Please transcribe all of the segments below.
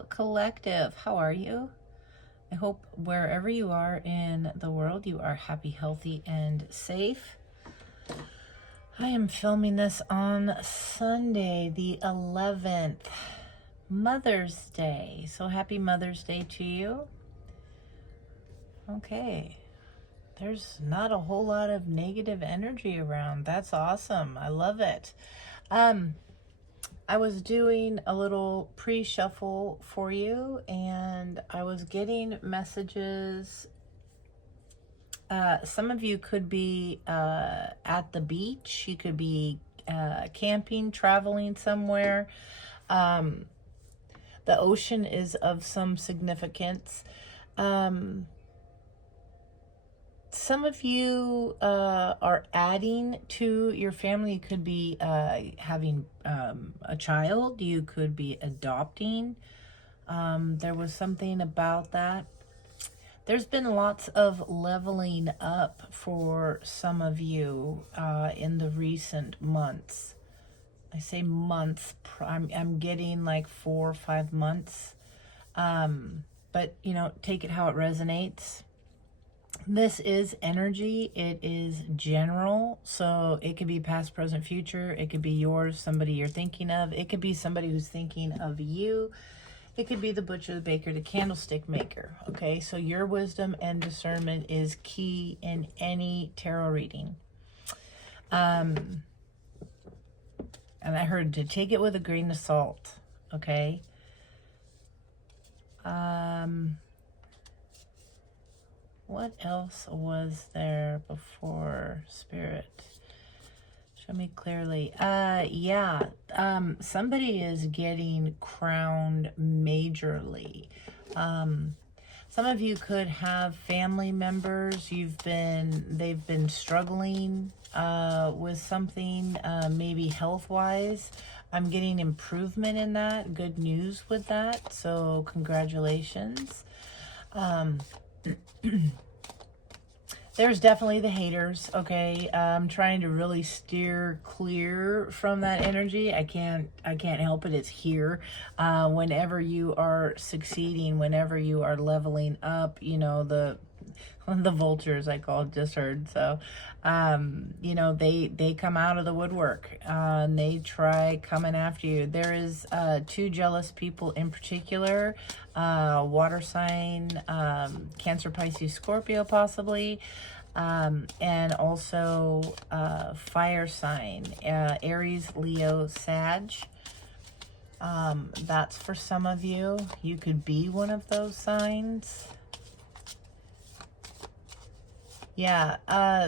Hello, collective. How are you? I hope wherever you are in the world, you are happy, healthy, and safe. I am filming this on Sunday, the 11th, Mother's Day. So happy Mother's Day to you. Okay. There's not a whole lot of negative energy around. That's awesome. I love it. I was doing a little pre-shuffle for you, and I was getting messages. Some of you could be at the beach. You could be camping, traveling somewhere. The ocean is of some significance. Some of you are adding to your family. You could be having a child. You could be adopting. There was something about that. There's been lots of leveling up for some of you in the recent months. I say months. I'm getting like 4 or 5 months. But, you know, take it how it resonates. This is energy. It is general, so it could be past, present, future. It could be yours, somebody you're thinking of. It could be somebody who's thinking of you. It could be the butcher, the baker, the candlestick maker. Okay, so your wisdom and discernment is key in any tarot reading. And I heard to take it with a grain of salt. Okay. What else was there before, Spirit? Show me clearly. Somebody is getting crowned majorly. Some of you could have family members. They've been struggling with something, maybe health-wise. I'm getting improvement in that. Good news with that. So congratulations. There's definitely the haters. Okay, I'm trying to really steer clear from that energy. I can't help it. It's here. Whenever you are succeeding, whenever you are leveling up, you know, the vultures, I call it, just heard. So you know, they come out of the woodwork and they try coming after you. There is 2 jealous people in particular, water sign, Cancer, Pisces, Scorpio possibly, and also fire sign, Aries, Leo, Sag. That's for some of you. You could be one of those signs. Yeah,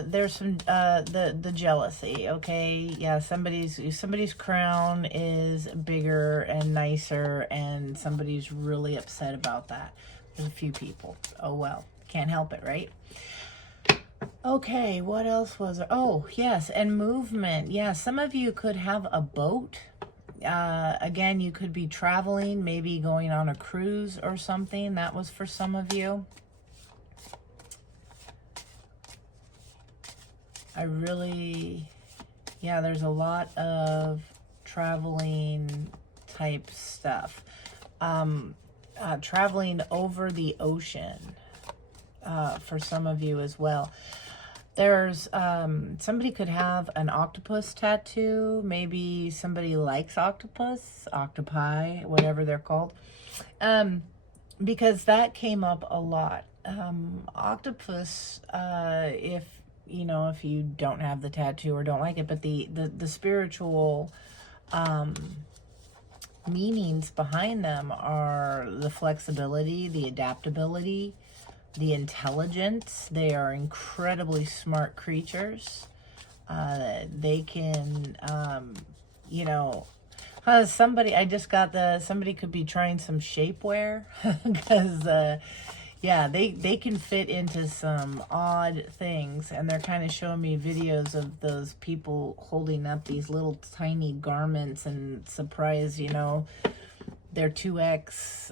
there's some the jealousy. Okay, yeah, somebody's crown is bigger and nicer, and somebody's really upset about that. There's a few people. Oh well, can't help it, right? Okay, what else was there? Oh yes, and movement. Yeah, some of you could have a boat. Again, you could be traveling, maybe going on a cruise or something. That was for some of you. There's a lot of traveling type stuff. Traveling over the ocean for some of you as well. There's somebody could have an octopus tattoo. Maybe somebody likes octopi, whatever they're called, because that came up a lot. Octopus, if you don't have the tattoo or don't like it, but the spiritual meanings behind them are the flexibility, the adaptability, the intelligence. They are incredibly smart creatures. They can, somebody could be trying some shapewear because, yeah, they can fit into some odd things, and they're kind of showing me videos of those people holding up these little tiny garments and surprise, their 2X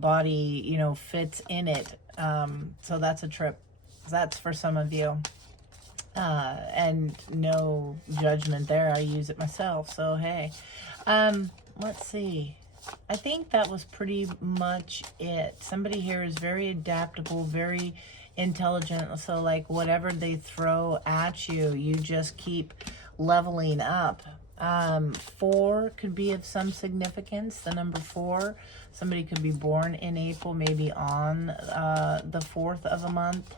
body, fits in it. So that's a trip. That's for some of you. And no judgment there. I use it myself. So, hey, let's see. I think that was pretty much it. Somebody here is very adaptable, very intelligent. So like whatever they throw at you, you just keep leveling up. 4 could be of some significance. The number 4, somebody could be born in April, maybe on the 4th of a month.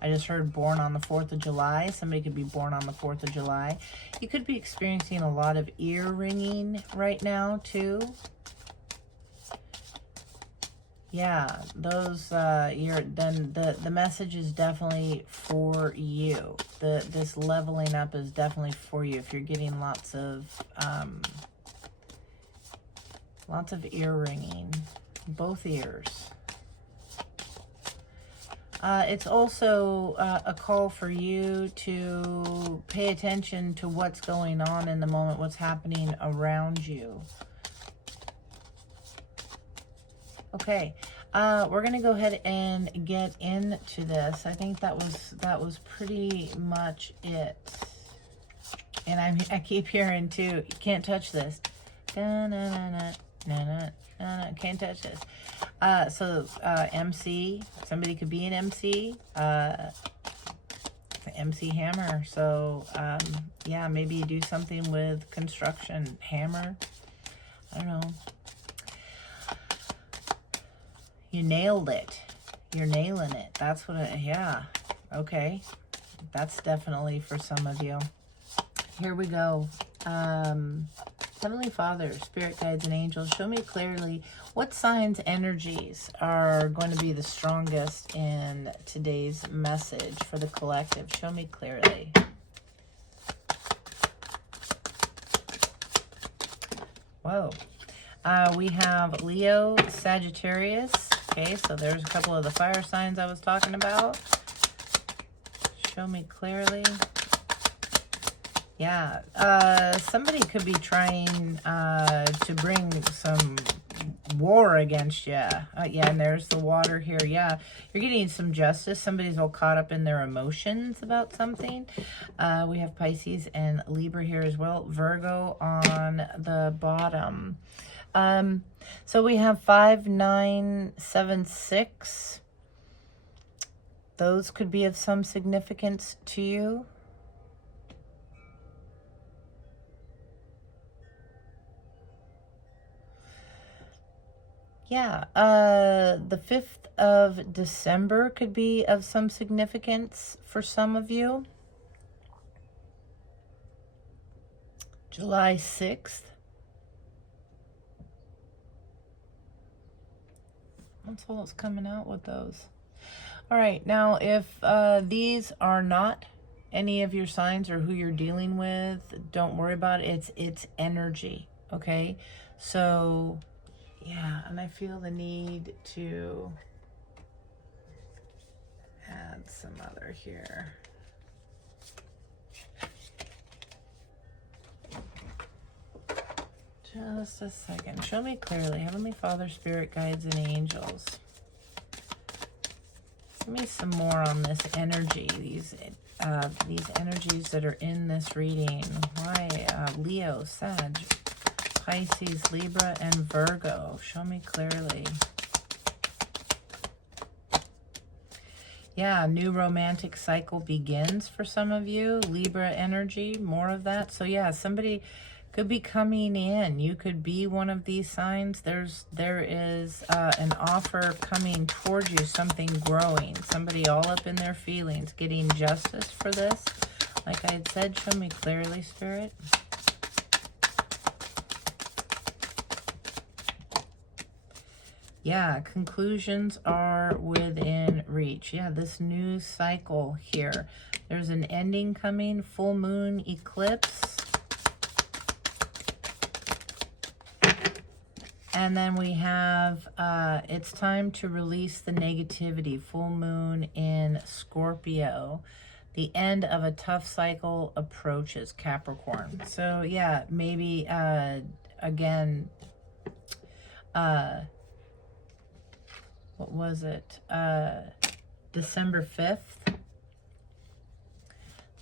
I just heard born on the 4th of July. Somebody could be born on the 4th of July. You could be experiencing a lot of ear ringing right now too. Yeah, those then the message is definitely for you. This leveling up is definitely for you if you're getting lots of ear ringing, both ears. It's also a call for you to pay attention to what's going on in the moment, what's happening around you. Okay, we're going to go ahead and get into this. I think that was pretty much it. And I keep hearing too, you can't touch this. Can't touch this. MC, somebody could be an MC, MC hammer. So, yeah, maybe you do something with construction, hammer. I don't know. You nailed it. You're nailing it. That's what yeah. Okay. That's definitely for some of you. Here we go. Heavenly Father, Spirit Guides, and Angels, show me clearly what signs, energies are going to be the strongest in today's message for the collective. Show me clearly. Whoa. We have Leo, Sagittarius. Okay, so there's a couple of the fire signs I was talking about. Show me clearly. Yeah, somebody could be trying to bring some war against you. Yeah, and there's the water here. Yeah, you're getting some justice. Somebody's all caught up in their emotions about something. We have Pisces and Libra here as well. Virgo on the bottom. So we have 5, 9, 7, 6. Those could be of some significance to you. Yeah, the 5th of December could be of some significance for some of you. July 6th. That's all that's coming out with those. All right, now if these are not any of your signs or who you're dealing with, don't worry about it. It's energy, okay? So... yeah, and I feel the need to add some other here. Just a second. Show me clearly. Heavenly Father, Spirit Guides, and Angels. Give me some more on this energy. These energies that are in this reading. Why Leo, Sag, Pisces, Libra, and Virgo. Show me clearly. Yeah, new romantic cycle begins for some of you. Libra energy, more of that. So yeah, somebody could be coming in. You could be one of these signs. There is an offer coming towards you, something growing. Somebody all up in their feelings, getting justice for this. Like I had said, show me clearly, Spirit. Yeah, conclusions are within reach. Yeah, this new cycle here. There's an ending coming, full moon eclipse. And then we have, it's time to release the negativity, full moon in Scorpio. The end of a tough cycle approaches, Capricorn. So yeah, maybe, again, what was it? December 5th.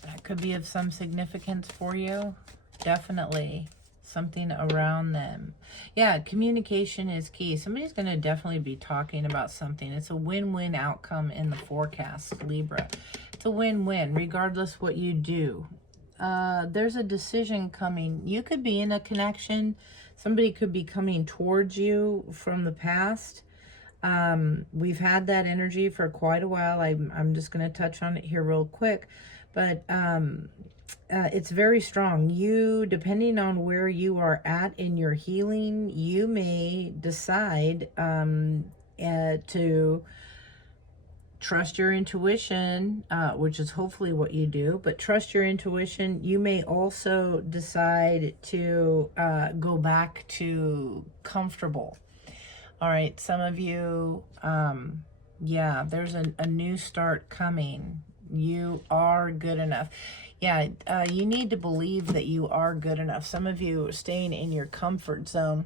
That could be of some significance for you. Definitely something around them. Yeah, communication is key. Somebody's going to definitely be talking about something. It's a win-win outcome in the forecast, Libra. It's a win-win, regardless what you do. There's a decision coming. You could be in a connection. Somebody could be coming towards you from the past. We've had that energy for quite a while. I'm just going to touch on it here real quick. But it's very strong. You, depending on where you are at in your healing, you may decide to trust your intuition, which is hopefully what you do, but trust your intuition. You may also decide to go back to comfortable. All right, some of you, yeah, there's a new start coming. You are good enough. Yeah, you need to believe that you are good enough. Some of you are staying in your comfort zone.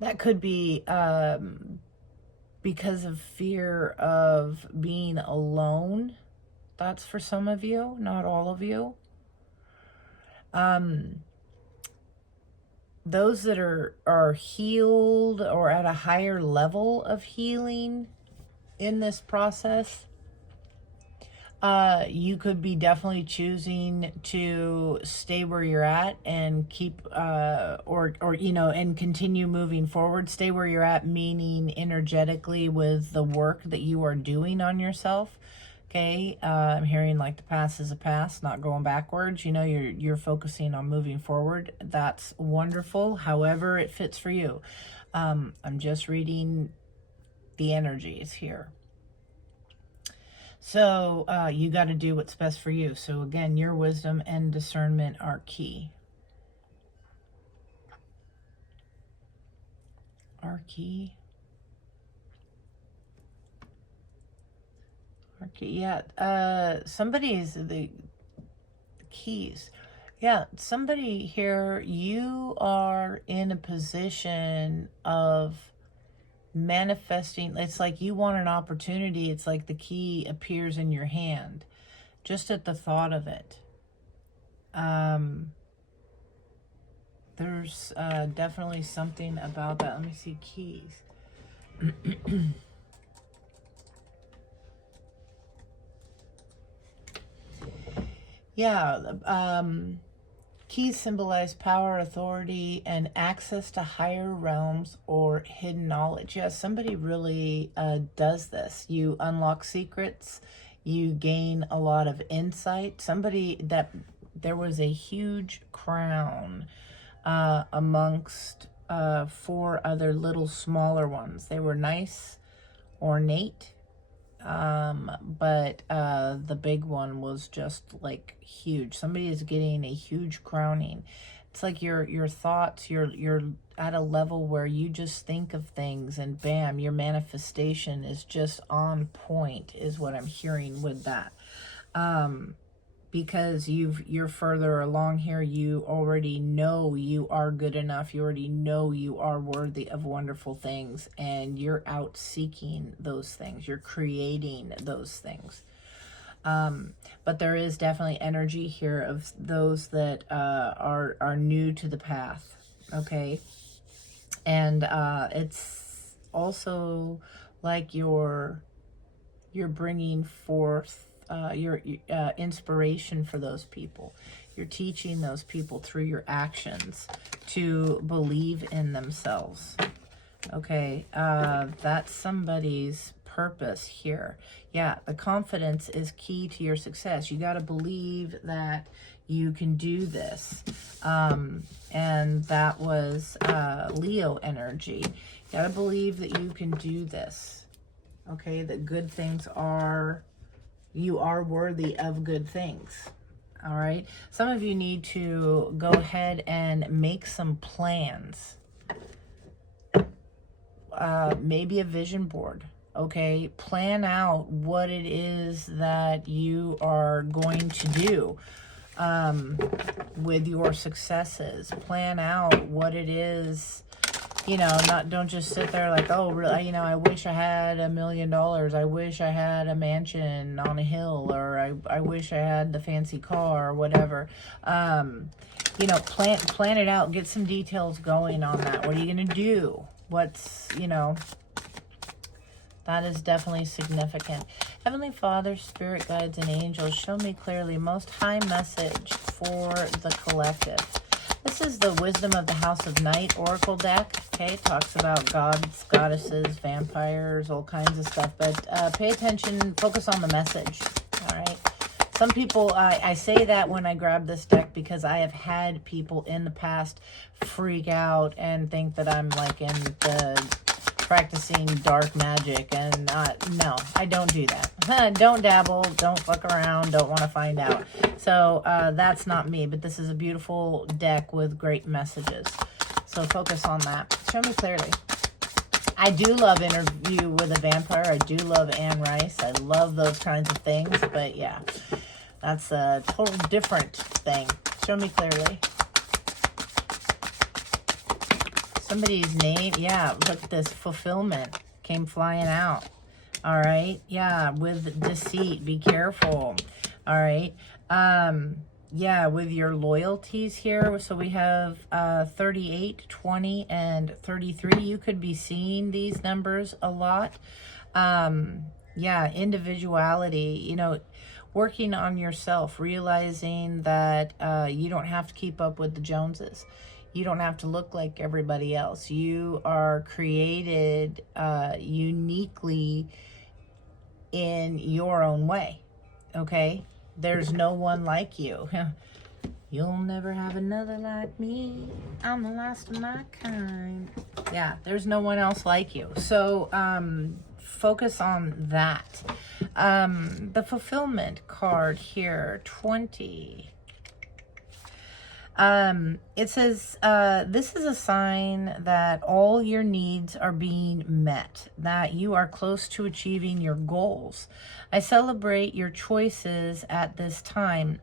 That could be because of fear of being alone. That's for some of you, not all of you. Those that are healed or at a higher level of healing in this process, you could be definitely choosing to stay where you're at and keep, or you know, and continue moving forward. Stay where you're at, meaning energetically with the work that you are doing on yourself. Okay, I'm hearing like the past is a past, not going backwards. You know, you're focusing on moving forward. That's wonderful. However it fits for you. I'm just reading the energies here. So you got to do what's best for you. So again, your wisdom and discernment are key. Yeah, somebody's the keys. Yeah, somebody here, you are in a position of manifesting. It's like you want an opportunity. It's like the key appears in your hand just at the thought of it. There's definitely something about that. Let me see, keys. Yeah, keys symbolize power, authority, and access to higher realms or hidden knowledge. Yeah, somebody really does this. You unlock secrets. You gain a lot of insight. Somebody that there was a huge crown amongst 4 other little smaller ones. They were nice, ornate. But the big one was just like huge. Somebody is getting a huge crowning. It's like your thoughts, you're at a level where you just think of things and bam, your manifestation is just on point, is what I'm hearing with that. Because you're further along here, you already know you are good enough. You already know you are worthy of wonderful things, and you're out seeking those things. You're creating those things. But there is definitely energy here of those that are new to the path. Okay, and it's also like you're bringing forth your inspiration for those people. You're teaching those people through your actions to believe in themselves. Okay, that's somebody's purpose here. Yeah, the confidence is key to your success. You got to believe that you can do this. And that was Leo energy. You got to believe that you can do this. Okay, that good things are... You are worthy of good things. All right. Some of you need to go ahead and make some plans. Maybe a vision board. Okay. Plan out what it is that you are going to do with your successes. Plan out what it is You know, don't just sit there like, oh, really, you know, I wish I had $1 million. I wish I had a mansion on a hill, or I wish I had the fancy car or whatever. You know, plan it out. Get some details going on that. What are you going to do? What's, you know, that is definitely significant. Heavenly Father, Spirit Guides, and Angels, show me clearly most high message for the collective. This is the Wisdom of the House of Night Oracle deck. Okay, it talks about gods, goddesses, vampires, all kinds of stuff. But pay attention, focus on the message. All right. Some people, I say that when I grab this deck because I have had people in the past freak out and think that I'm like in the practicing dark magic, and no, I don't do that. Don't dabble, don't fuck around, don't want to find out. So that's not me, but this is a beautiful deck with great messages. So focus on that. Show me clearly. I do love Interview with a Vampire. I do love Anne Rice. I love those kinds of things, but yeah, that's a total different thing. Show me clearly. Somebody's name, yeah, look at this, fulfillment came flying out. All right, yeah, with deceit, be careful. All right, yeah, with your loyalties here. So we have 38, 20, and 33. You could be seeing these numbers a lot. Yeah, individuality, you know, working on yourself, realizing that you don't have to keep up with the Joneses. You don't have to look like everybody else. You are created uniquely in your own way, okay? There's no one like you. You'll never have another like me. I'm the last of my kind. Yeah, there's no one else like you. So focus on that. The fulfillment card here, 20. It says, this is a sign that all your needs are being met, that you are close to achieving your goals. I celebrate your choices at this time.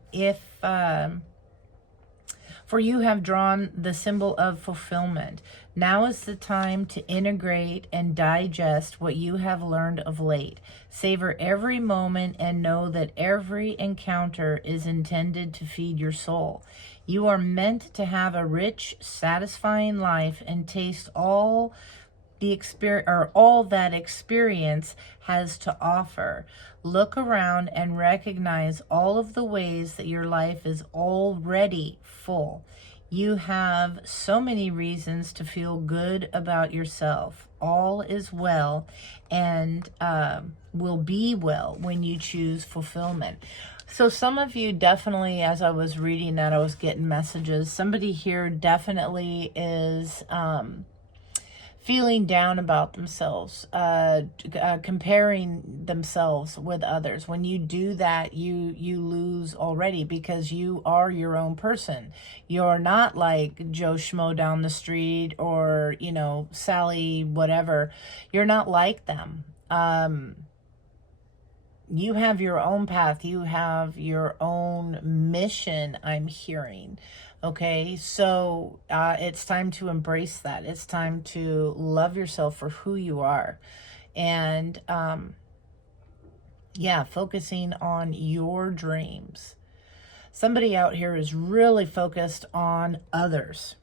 For you have drawn the symbol of fulfillment. Now is the time to integrate and digest what you have learned of late. Savor every moment and know that every encounter is intended to feed your soul. You are meant to have a rich, satisfying life and taste all the experience, or all that experience has to offer. Look around and recognize all of the ways that your life is already full. You have so many reasons to feel good about yourself. All is well and will be well when you choose fulfillment. So some of you definitely, as I was reading that, I was getting messages. Somebody here definitely is feeling down about themselves, comparing themselves with others. When you do that, you lose already, because you are your own person. You're not like Joe Schmo down the street, or, you know, Sally whatever. You're not like them. You have your own path. You have your own mission, I'm hearing. Okay, so it's time to embrace that. It's time to love yourself for who you are. And yeah, focusing on your dreams. Somebody out here is really focused on others.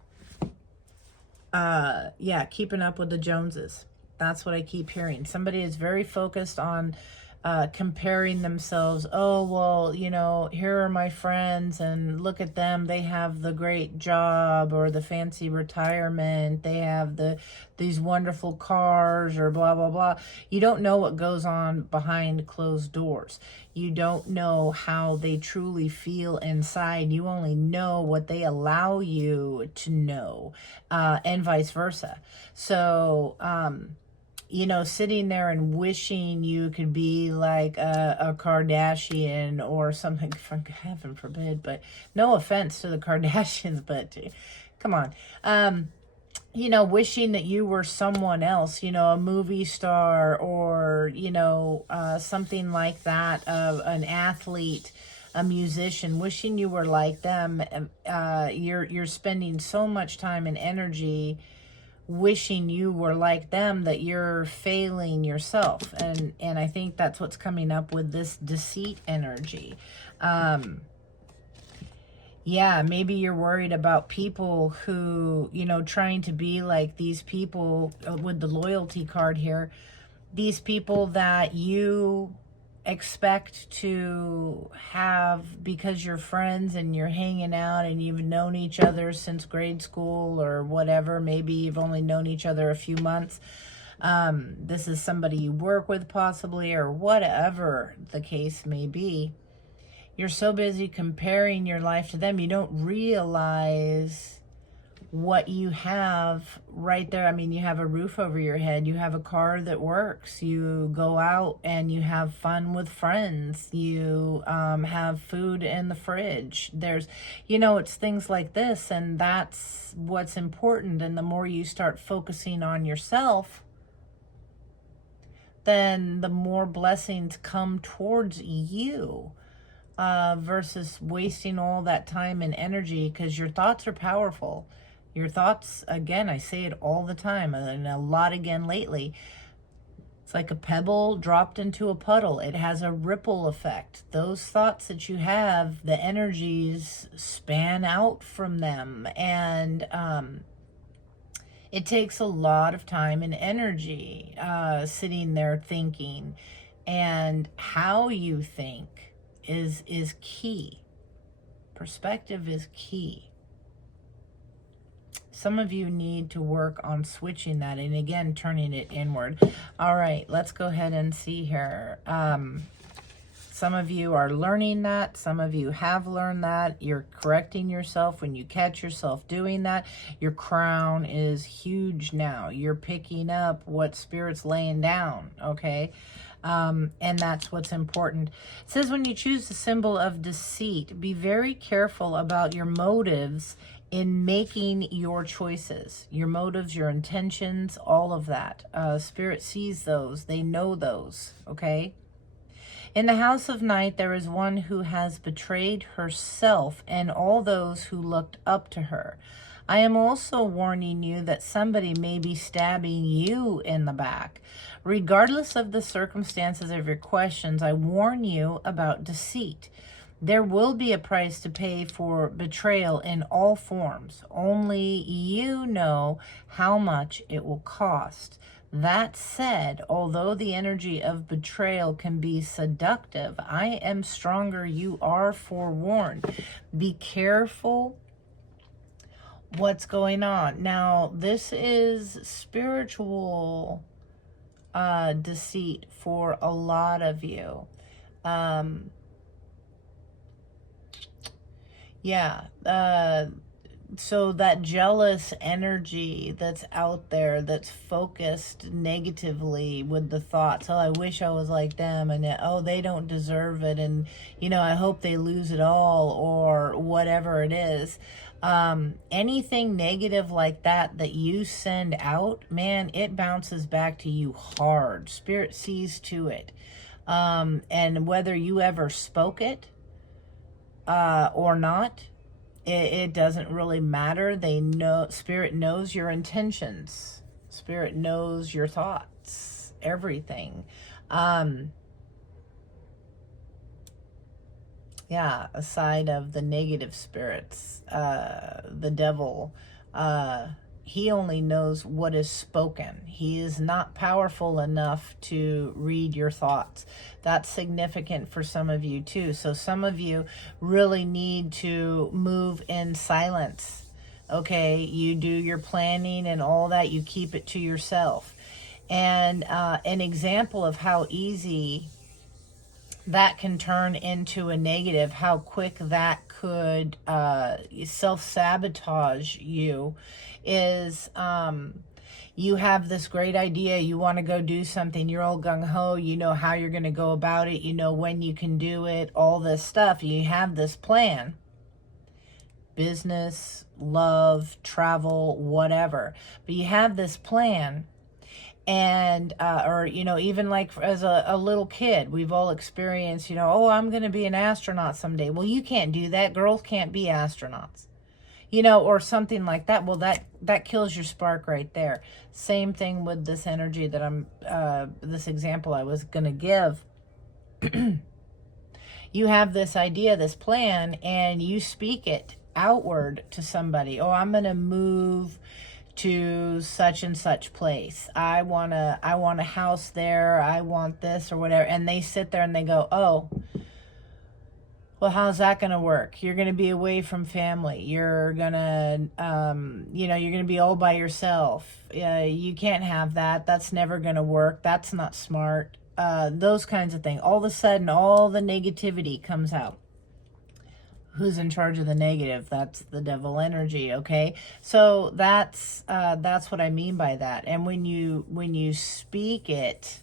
Yeah, keeping up with the Joneses. That's what I keep hearing. Somebody is very focused on comparing themselves. Oh, well, you know, here are my friends and look at them. They have the great job or the fancy retirement. They have these wonderful cars or blah, blah, blah. You don't know what goes on behind closed doors. You don't know how they truly feel inside. You only know what they allow you to know, and vice versa. So, you know, sitting there and wishing you could be like a Kardashian or something, heaven forbid, but no offense to the Kardashians, but come on. You know, wishing that you were someone else, you know, a movie star, or, you know, something like that, an athlete, a musician, wishing you were like them. You're spending so much time and energy wishing you were like them, that you're failing yourself. And I think that's what's coming up with this deceit energy. Yeah, maybe you're worried about people who, you know, trying to be like these people with the loyalty card here. These people that you expect to have because you're friends and you're hanging out and you've known each other since grade school or whatever. Maybe you've only known each other a few months. This is somebody you work with possibly, or whatever the case may be. You're so busy comparing your life to them, you don't realize what you have right there. I mean, you have a roof over your head, you have a car that works, you go out and you have fun with friends, you have food in the fridge. There's, you know, it's things like this, and that's what's important. And the more you start focusing on yourself, then the more blessings come towards you. Versus wasting all that time and energy, because your thoughts are powerful. Your thoughts, again, I say it all the time, and a lot again lately, it's like a pebble dropped into a puddle. It has a ripple effect. Those thoughts that you have, the energies span out from them, and it takes a lot of time and energy sitting there thinking, and how you think is key. Perspective is key. Some of you need to work on switching that, and again, turning it inward. All right, let's go ahead and see here. Some of you are learning that. Some of you have learned that. You're correcting yourself when you catch yourself doing that. Your crown is huge now. You're picking up what Spirit's laying down, okay? And that's what's important. It says when you choose the symbol of deceit, be very careful about your motives in making your choices. Your motives, your intentions, all of that. Spirit sees those. They know those, okay? In the house of night, there is one who has betrayed herself and all those who looked up to her. I am also warning you that somebody may be stabbing you in the back. Regardless of the circumstances of your questions, I warn you about deceit. There will be a price to pay for betrayal in all forms. Only you know how much it will cost. That said, although the energy of betrayal can be seductive, I am stronger. You are forewarned. Be careful what's going on. Now, this is spiritual deceit for a lot of you. So that jealous energy that's out there, that's focused negatively with the thoughts, oh, I wish I was like them, and oh, they don't deserve it, and you know, I hope they lose it all, or whatever it is. Anything negative like that that you send out, man, it bounces back to you hard. Spirit sees to it. And whether you ever spoke it or not, it doesn't really matter. They know, Spirit knows your intentions. Spirit knows your thoughts, everything. Yeah, aside of the negative spirits, the devil, he only knows what is spoken. He is not powerful enough to read your thoughts. That's significant for some of you too. So some of you really need to move in silence. Okay, you do your planning and all that. You keep it to yourself. And an example of how easy that can turn into a negative, how quick that could self-sabotage you, is you have this great idea, you want to go do something, you're all gung-ho, you know how you're going to go about it, you know when you can do it, all this stuff, you have this plan, business, love, travel, whatever, but you have this plan. And or you know, even like as a little kid, we've all experienced, you know, oh, I'm going to be an astronaut someday. Well, you can't do that. Girls can't be astronauts. you know, or something like that. Well, that kills your spark right there. Same thing with this energy that I'm, this example I was going to give. You have this idea, this plan, and you speak it outward to somebody. Oh, I'm going to move to such and such place. I want a house there. I want this or whatever. And they sit there and they go, oh, well, how's that going to work? You're going to be away from family. You're going to, you know, you're going to be all by yourself. You can't have that. That's never going to work. That's not smart. Those kinds of things. All of a sudden, all the negativity comes out. Who's in charge of the negative? That's the devil energy, okay? So that's what I mean by that. And when you speak it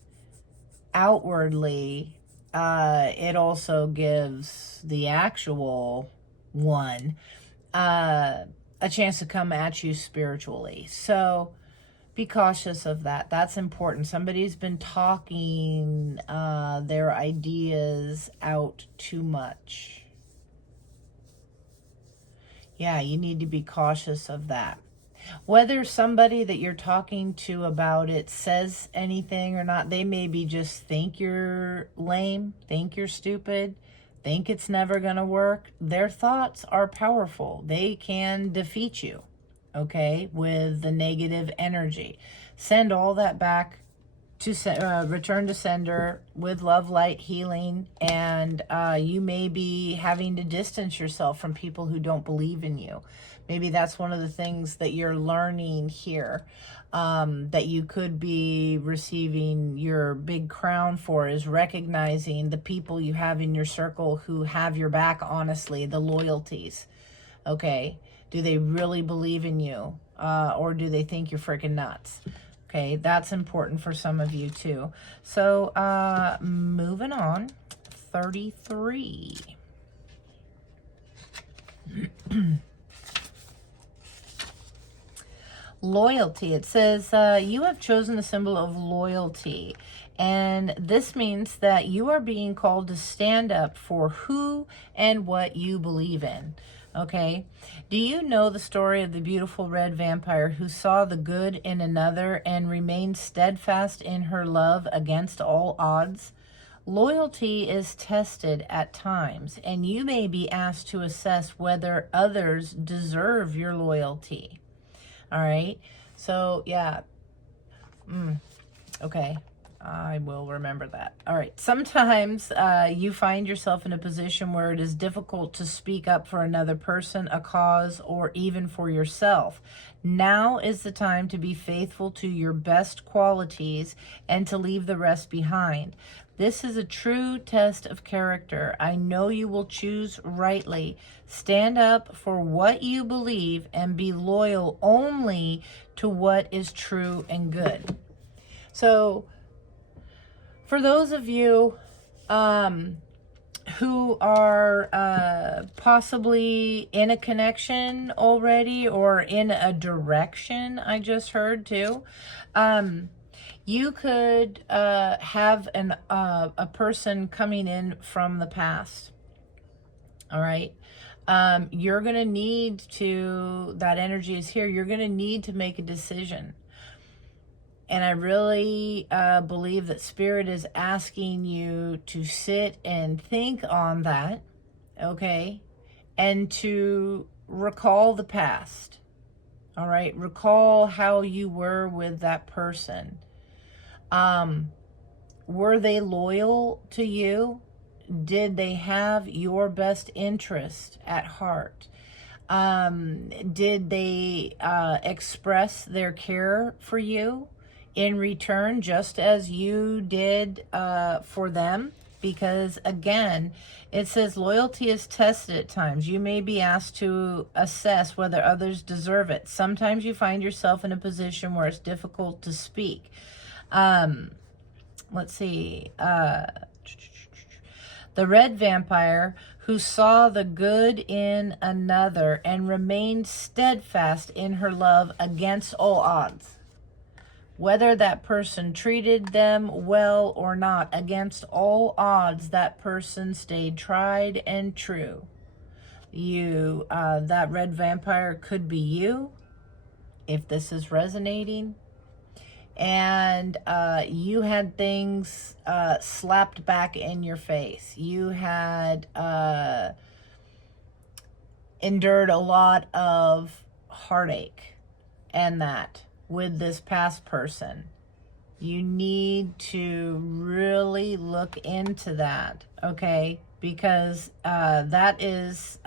outwardly, it also gives the actual one a chance to come at you spiritually. So be cautious of that. That's important. Somebody's been talking their ideas out too much. Yeah, you need to be cautious of that. Whether somebody that you're talking to about it says anything or not, they maybe just think you're lame, think you're stupid, think it's never going to work. Their thoughts are powerful. They can defeat you, okay, with the negative energy. Send all that back to return to sender with love, light, healing, and you may be having to distance yourself from people who don't believe in you. Maybe that's one of the things that you're learning here, that you could be receiving your big crown for, is recognizing the people you have in your circle who have your back, honestly, the loyalties, okay? Do they really believe in you, or do they think you're freaking nuts? Okay, that's important for some of you too. So, moving on, 33. Loyalty. It says, you have chosen the symbol of loyalty. And this means that you are being called to stand up for who and what you believe in. Okay, do you know the story of the beautiful red vampire who saw the good in another and remained steadfast in her love against all odds? Loyalty is tested at times, and you may be asked to assess whether others deserve your loyalty. All right, so yeah, okay. I will remember that. All right. Sometimes you find yourself in a position where it is difficult to speak up for another person, a cause, or even for yourself. Now is the time to be faithful to your best qualities and to leave the rest behind. This is a true test of character. I know you will choose rightly. Stand up for what you believe and be loyal only to what is true and good. So, for those of you who are possibly in a connection already or in a direction, I just heard too, you could have a person coming in from the past. All right. You're going to need to, that energy is here, you're going to need to make a decision. And I really believe that Spirit is asking you to sit and think on that, okay? And to recall the past, all right? Recall how you were with that person. Were they loyal to you? Did they have your best interest at heart? Did they express their care for you in return, just as you did for them? Because again, it says loyalty is tested at times. You may be asked to assess whether others deserve it. Sometimes you find yourself in a position where it's difficult to speak. Let's see. The red vampire who saw the good in another and remained steadfast in her love against all odds. Whether that person treated them well or not, against all odds, that person stayed tried and true. That red vampire could be you, if this is resonating. And you had things slapped back in your face. You had endured a lot of heartache and that with this past person. You need to really look into that, okay? Because that is,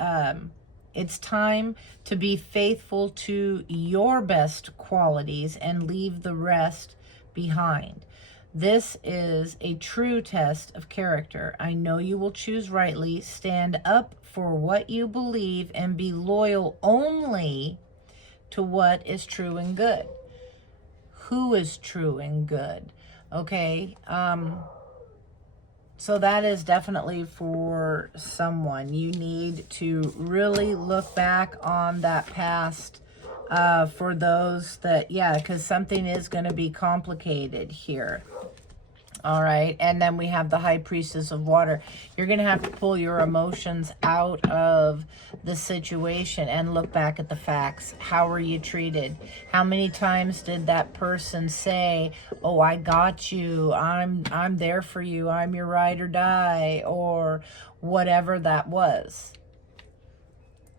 it's time to be faithful to your best qualities and leave the rest behind. This is a true test of character. I know you will choose rightly, stand up for what you believe, and be loyal only to what is true and good. Who is true and good? Okay, so that is definitely for someone. You need to really look back on that past for those that, yeah, because something is going to be complicated here. All right, and then we have the High Priestess of Water. You're going to have to pull your emotions out of the situation and look back at the facts. How were you treated? How many times did that person say, oh, I got you, I'm there for you, I'm your ride or die, or whatever that was?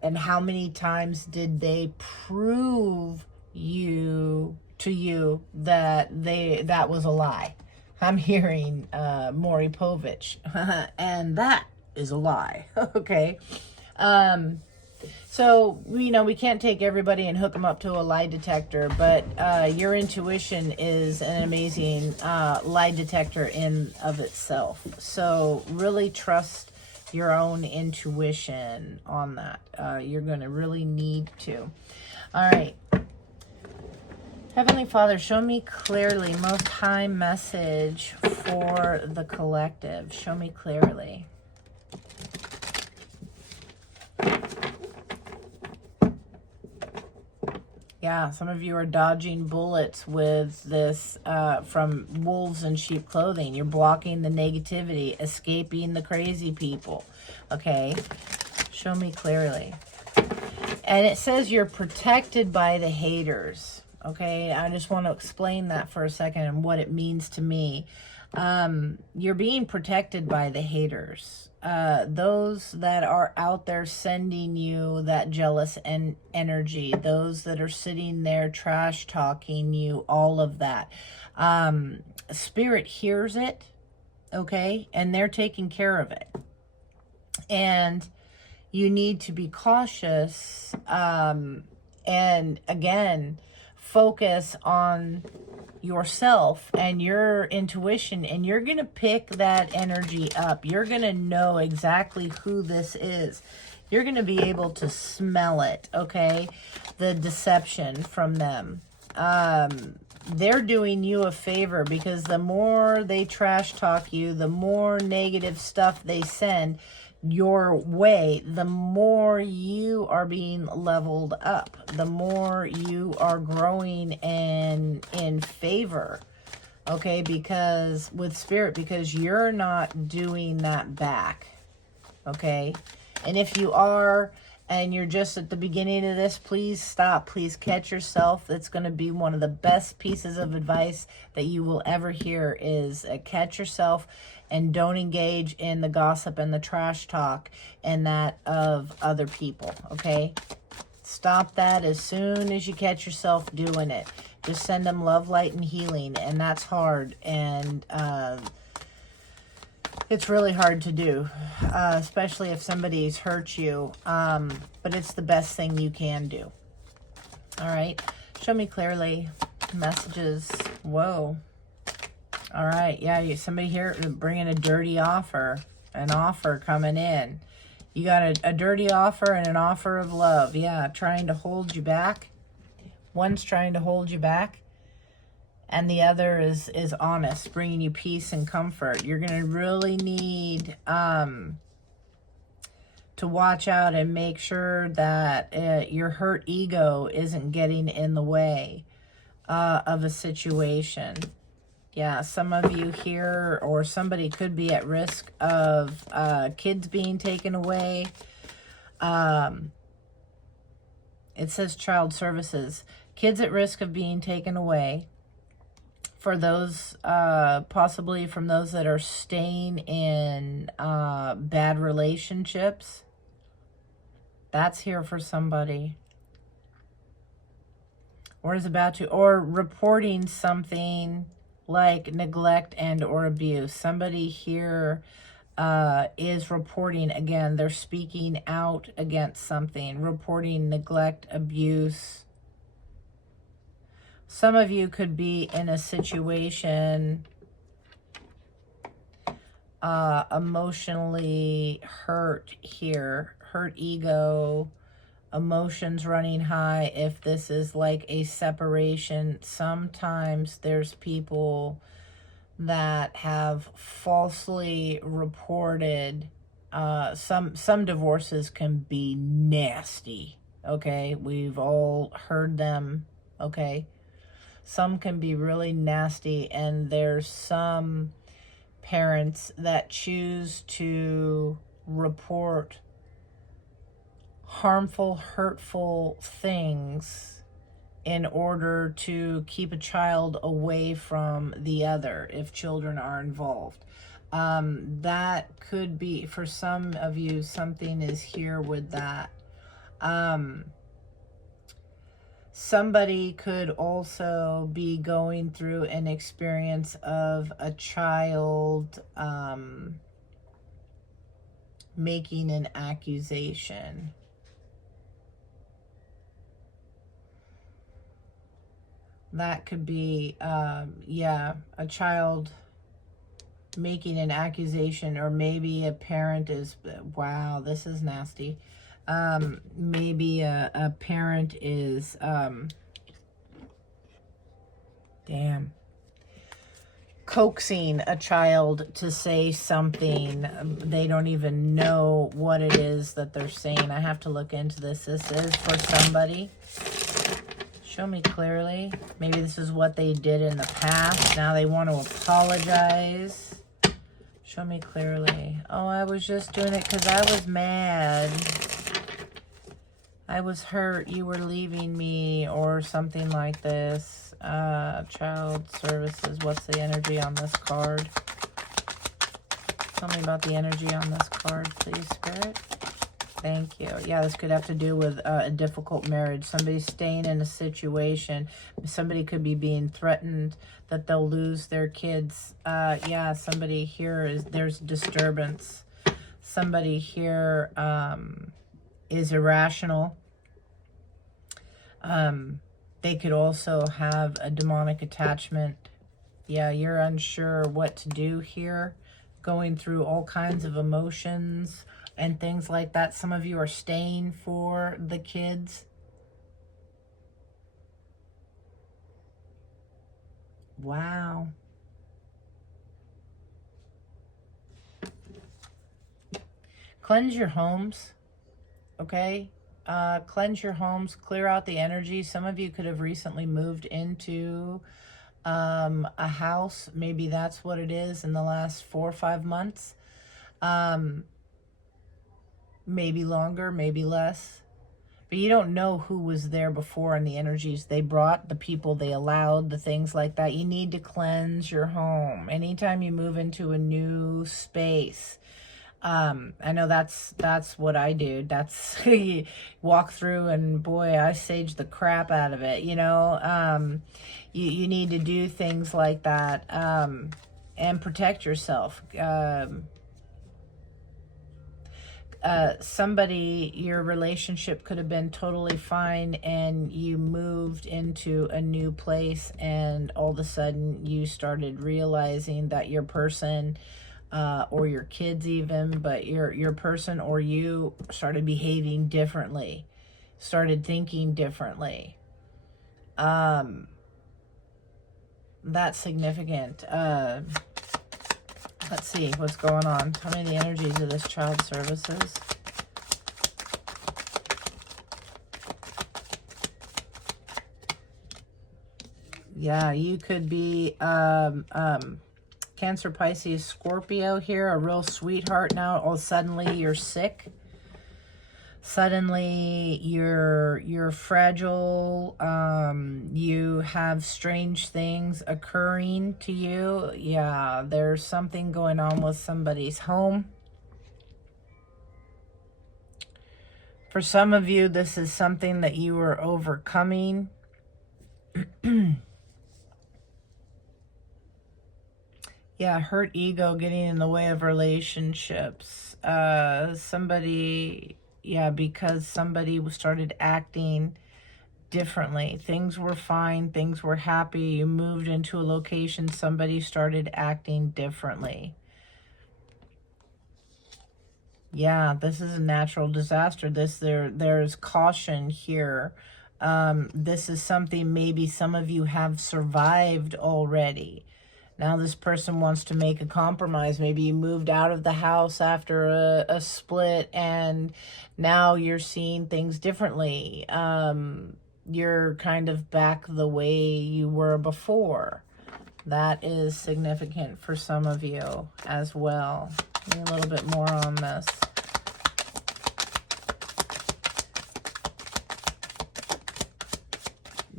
And how many times did they prove to you that that was a lie? I'm hearing Maury Povich, and that is a lie, okay? So, we can't take everybody and hook them up to a lie detector, but your intuition is an amazing lie detector in of itself. So really trust your own intuition on that. You're going to really need to. All right. Heavenly Father, show me clearly, Most High message for the collective. Show me clearly. Yeah, some of you are dodging bullets with this from wolves in sheep clothing. You're blocking the negativity, escaping the crazy people. Okay, show me clearly. And it says you're protected by the haters. Okay, I just want to explain that for a second and what it means to me. You're being protected by the haters. Those that are out there sending you that jealous energy, those that are sitting there trash talking you, all of that. Spirit hears it, okay, and they're taking care of it. And you need to be cautious, and again, focus on yourself and your intuition, and you're going to pick that energy up. You're going to know exactly who this is. You're going to be able to smell it, okay? The deception from them. They're doing you a favor, because the more they trash talk you, the more negative stuff they send your way, the more you are being leveled up, the more you are growing in favor, okay? Because with Spirit, because you're not doing that back, okay? And if you are, and you're just at the beginning of this, please stop. Please catch yourself. It's going to be one of the best pieces of advice that you will ever hear is catch yourself and don't engage in the gossip and the trash talk and that of other people, okay? Stop that as soon as you catch yourself doing it. Just send them love, light, and healing, and that's hard. And it's really hard to do, especially if somebody's hurt you, but it's the best thing you can do. All right, show me clearly messages. Whoa. All right, yeah, somebody here bringing a dirty offer, an offer coming in. You got a dirty offer and an offer of love. Yeah, trying to hold you back. One's trying to hold you back, and the other is honest, bringing you peace and comfort. You're going to really need to watch out and make sure that your hurt ego isn't getting in the way of a situation. Yeah, some of you here, or somebody could be at risk of kids being taken away. It says child services. Kids at risk of being taken away. For those, possibly from those that are staying in bad relationships. That's here for somebody. Or is about to, or reporting something like neglect and or abuse. Somebody here is reporting, again, they're speaking out against something, reporting neglect, abuse. Some of you could be in a situation emotionally hurt here, hurt ego, emotions running high. If this is like a separation, sometimes there's people that have falsely reported. Some divorces can be nasty, okay? We've all heard them, okay? Some can be really nasty, and there's some parents that choose to report harmful, hurtful things in order to keep a child away from the other if children are involved. That could be, for some of you, something is here with that. Somebody could also be going through an experience of a child making an accusation. That could be, yeah, a child making an accusation, or maybe a parent is, wow, this is nasty. Maybe a parent is, damn, coaxing a child to say something. They don't even know what it is that they're saying. I have to look into this. This is for somebody. Show me clearly. Maybe this is what they did in the past. Now they want to apologize. Show me clearly. Oh, I was just doing it because I was mad. I was hurt. You were leaving me, or something like this. Child services. What's the energy on this card? Tell me about the energy on this card, please, Spirit. Thank you. Yeah, this could have to do with a difficult marriage. Somebody staying in a situation. Somebody could be being threatened that they'll lose their kids. Yeah, somebody here is, there's disturbance. Somebody here is irrational. They could also have a demonic attachment. Yeah, you're unsure what to do here. Going through all kinds of emotions and things like that. Some of you are staying for the kids. Wow. Cleanse your homes, okay? Cleanse your homes, clear out the energy. Some of you could have recently moved into a house. Maybe that's what it is in the last 4 or 5 months. Maybe longer, maybe less. But you don't know who was there before and the energies they brought, the people they allowed, the things like that. You need to cleanse your home. Anytime you move into a new space. I know that's what I do. That's walk through and boy, I sage the crap out of it, you know. You need to do things like that and protect yourself. Somebody, your relationship could have been totally fine and you moved into a new place and all of a sudden you started realizing that your person, or your kids even, but your person or you started behaving differently, started thinking differently. That's significant. Let's see what's going on. Tell me the energies of this child services. Yeah, you could be Cancer, Pisces, Scorpio here, a real sweetheart. Now all suddenly you're sick. Suddenly you're fragile. You have strange things occurring to you. Yeah, there's something going on with somebody's home. For some of you, this is something that you are overcoming. Yeah, hurt ego getting in the way of relationships. Somebody, yeah, because somebody started acting differently. Things were fine, things were happy. You moved into a location, somebody started acting differently. Yeah, this is a natural disaster. There's caution here. This is something maybe some of you have survived already. Now this person wants to make a compromise. Maybe you moved out of the house after a split, and now you're seeing things differently. You're kind of back the way you were before. That is significant for some of you as well. Need a little bit more on this.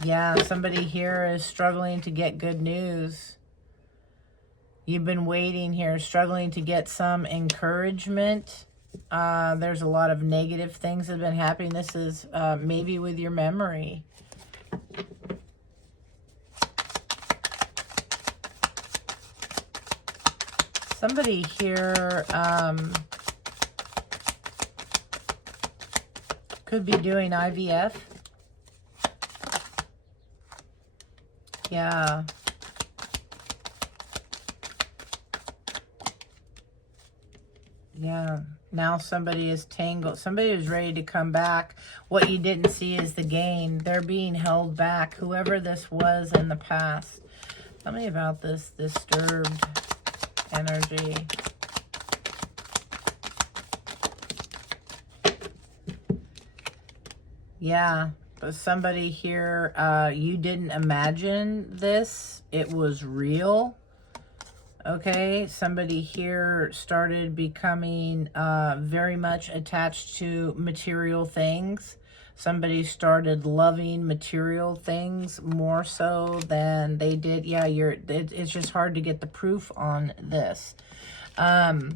Yeah, somebody here is struggling to get good news. You've been waiting here, struggling to get some encouragement. There's a lot of negative things that have been happening. This is maybe with your memory. Somebody here could be doing IVF. Yeah. Yeah. Now somebody is tangled. Somebody is ready to come back. What you didn't see is the gain. They're being held back. Whoever this was in the past. Tell me about this disturbed energy. Yeah. But somebody here, you didn't imagine this. It was real. Okay, somebody here started becoming very much attached to material things. Somebody started loving material things more so than they did. Yeah, it's just hard to get the proof on this. But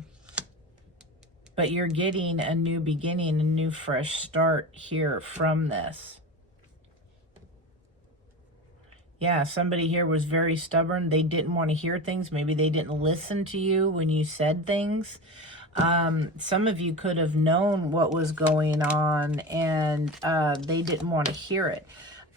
you're getting a new beginning, a new fresh start here from this. Yeah, somebody here was very stubborn. They didn't want to hear things. Maybe they didn't listen to you when you said things. Some of you could have known what was going on, and they didn't want to hear it.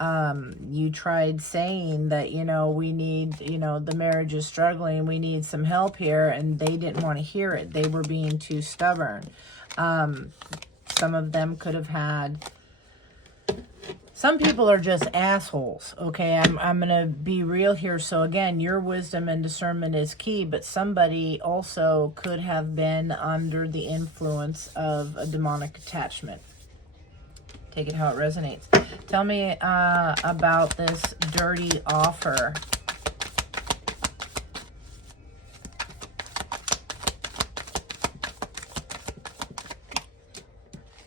You tried saying that, we need, the marriage is struggling. We need some help here, and they didn't want to hear it. They were being too stubborn. Some of them could have had... Some people are just assholes, okay? I'm going to be real here. So again, your wisdom and discernment is key, but somebody also could have been under the influence of a demonic attachment. Take it how it resonates. Tell me about this dirty offer.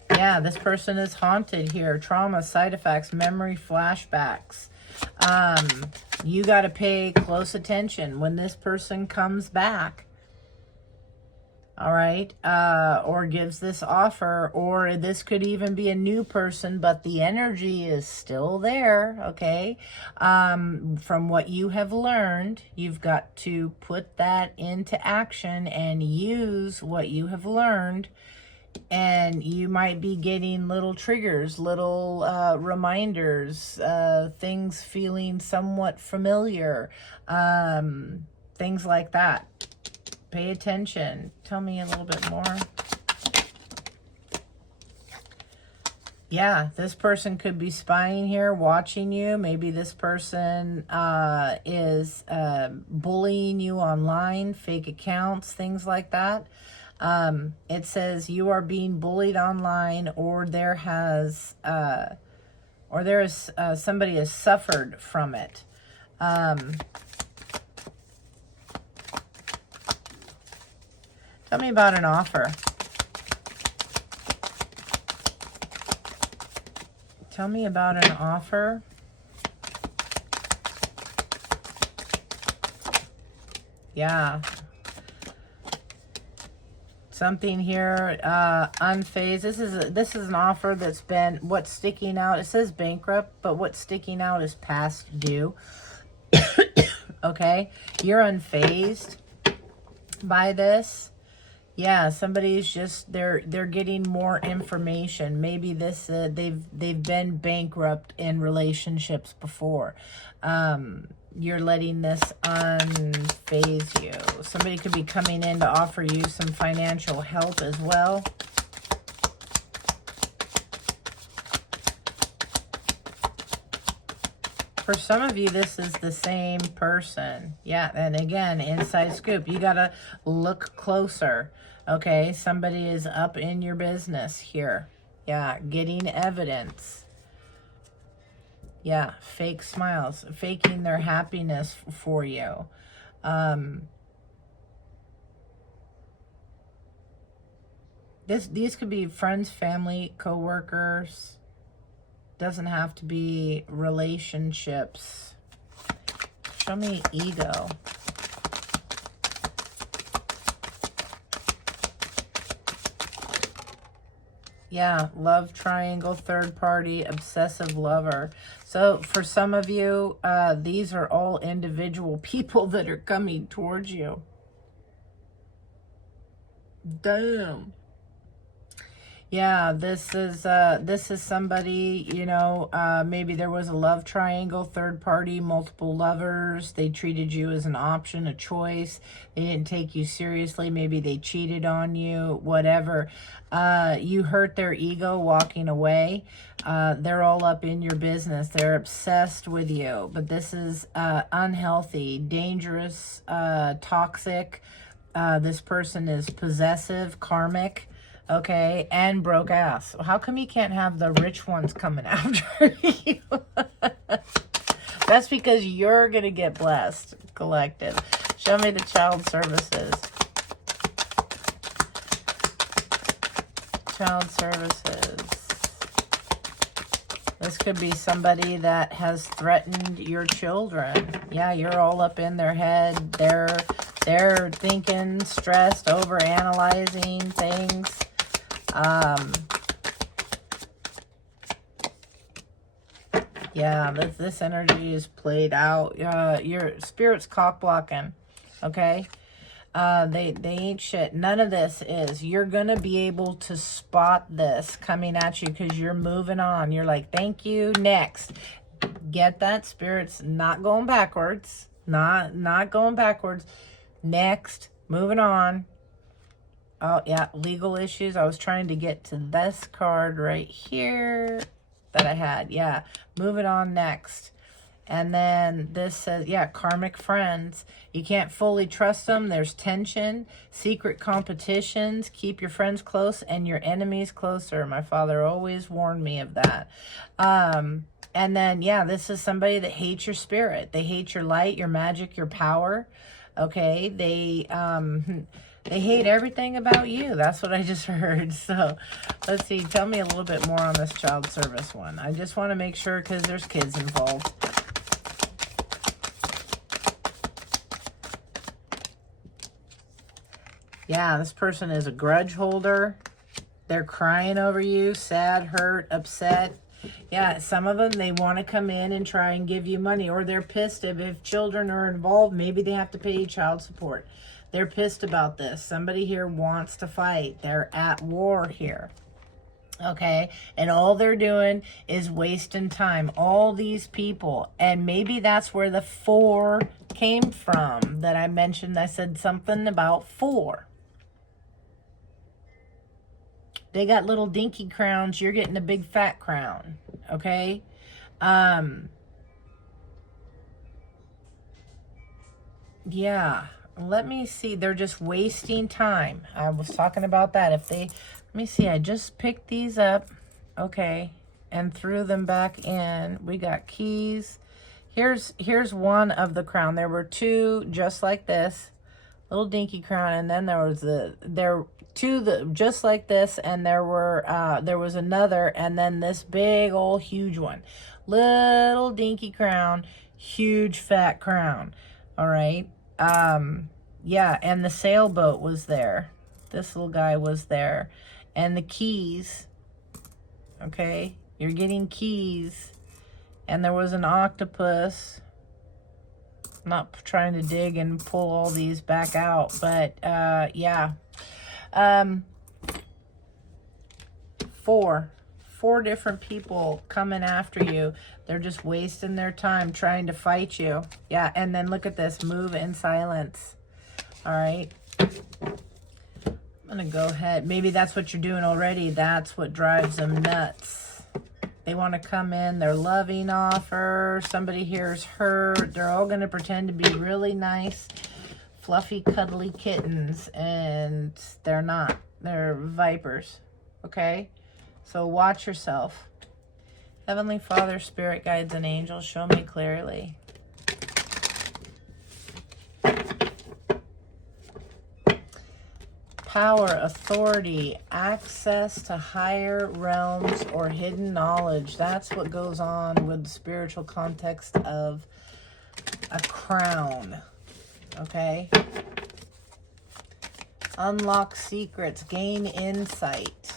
Yeah, this person is haunted here. Trauma, side effects, memory flashbacks. You got to pay close attention when this person comes back. All right. Or gives this offer. Or this could even be a new person, but the energy is still there. Okay. From what you have learned, you've got to put that into action and use what you have learned. And you might be getting little triggers, little reminders, things feeling somewhat familiar, things like that. Pay attention. Tell me a little bit more. Yeah, this person could be spying here, watching you. Maybe this person is bullying you online, fake accounts, things like that. It says you are being bullied online, or there is somebody has suffered from it. Tell me about an offer. Tell me about an offer. Yeah. Something here, unfazed. This is an offer that's been, what's sticking out, it says bankrupt, but what's sticking out is past due. Okay, you're unfazed by this. Yeah, somebody's just, they're getting more information. Maybe this, they've been bankrupt in relationships before. You're letting this unfaze you. Somebody could be coming in to offer you some financial help as well. For some of you, this is the same person. Yeah, and again, inside scoop. You got to look closer. Okay, somebody is up in your business here. Yeah, getting evidence. Yeah, fake smiles, faking their happiness for you. These could be friends, family, co-workers. Doesn't have to be relationships. Show me ego. Yeah, love triangle, third party, obsessive lover. So for some of you, these are all individual people that are coming towards you. Damn. Yeah, this is somebody, you know, maybe there was a love triangle, third party, multiple lovers. They treated you as an option, a choice. They didn't take you seriously. Maybe they cheated on you, whatever. You hurt their ego walking away. They're all up in your business. They're obsessed with you. But this is unhealthy, dangerous, toxic. This person is possessive, karmic. Okay, and broke ass. How come you can't have the rich ones coming after you? That's because you're going to get blessed, collective. Show me the child services. Child services. This could be somebody that has threatened your children. Yeah, you're all up in their head. They're thinking, stressed, over analyzing things. Yeah, this energy is played out. Your spirit's cock blocking. Okay, they ain't shit. None of this is. You're gonna be able to spot this coming at you because you're moving on. You're like, thank you. Next, get that? Spirit's not going backwards. Not going backwards. Next, moving on. Oh, yeah, legal issues. I was trying to get to this card right here that I had. Yeah, moving on next. And then this says, yeah, karmic friends. You can't fully trust them. There's tension, secret competitions. Keep your friends close and your enemies closer. My father always warned me of that. And then, yeah, this is somebody that hates your spirit. They hate your light, your magic, your power. Okay, they hate everything about you. That's what I just heard. So let's see. Tell me a little bit more on this child service one. I just want to make sure because there's kids involved. Yeah, this person is a grudge holder. They're crying over you, sad, hurt, upset. Yeah, some of them, they want to come in and try and give you money, or they're pissed if children are involved. Maybe they have to pay you child support. They're pissed about this. Somebody here wants to fight. They're at war here. Okay, and all they're doing is wasting time. All these people, and maybe that's where the 4 came from that I mentioned. I said something about 4. They got little dinky crowns. You're getting a big fat crown. Okay? Yeah. Let me see. They're just wasting time. I was talking about that. Let me see. I just picked these up. Okay. And threw them back in. We got keys. Here's one of the crown. There were 2 just like this. little dinky crown, and then there was just like this, and there was another, and then this big old huge one. Little dinky crown, huge fat crown. All right. Yeah, and the sailboat was there. This little guy was there. And the keys. Okay, you're getting keys. And there was an octopus. I'm not trying to dig and pull all these back out, but yeah. Four different people coming after you. They're just wasting their time trying to fight you. Yeah, and then look at this. Move in silence. All right. I'm going to go ahead. Maybe that's what you're doing already. That's what drives them nuts. They want to come in. They're loving offer. Somebody here is hurt. They're all going to pretend to be really nice, fluffy, cuddly kittens. And they're not. They're vipers. Okay? So watch yourself. Heavenly Father, Spirit Guides, and Angels, show me clearly. Power, authority, access to higher realms or hidden knowledge. That's what goes on with the spiritual context of a crown. Okay? Unlock secrets, gain insight.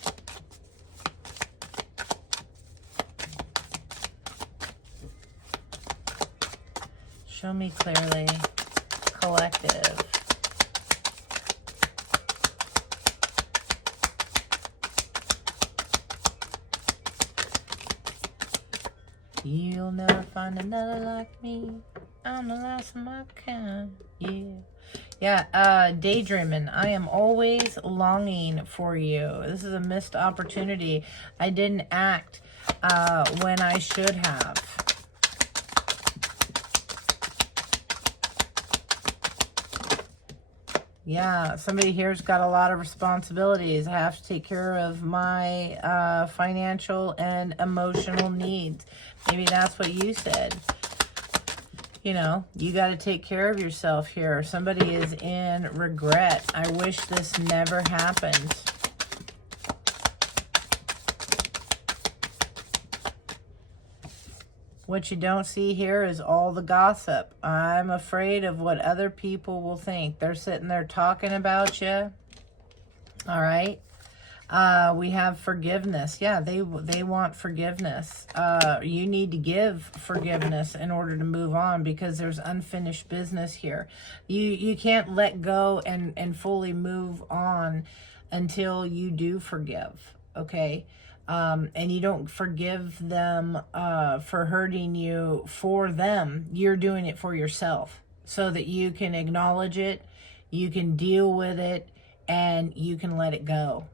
Show me clearly. Collective. You'll never find another like me. I'm the last of my kind. Yeah. Yeah, daydreaming. I am always longing for you. This is a missed opportunity. I didn't act when I should have. Yeah, somebody here's got a lot of responsibilities. I have to take care of my financial and emotional needs. Maybe that's what you said. You know, you got to take care of yourself here. Somebody is in regret. I wish this never happened. What you don't see here is all the gossip. I'm afraid of what other people will think. They're sitting there talking about you. All right. We have forgiveness. Yeah, they want forgiveness. You need to give forgiveness in order to move on, because there's unfinished business here. You can't let go and fully move on until you do forgive. Okay. And you don't forgive them for hurting you for them. You're doing it for yourself so that you can acknowledge it, you can deal with it, and you can let it go.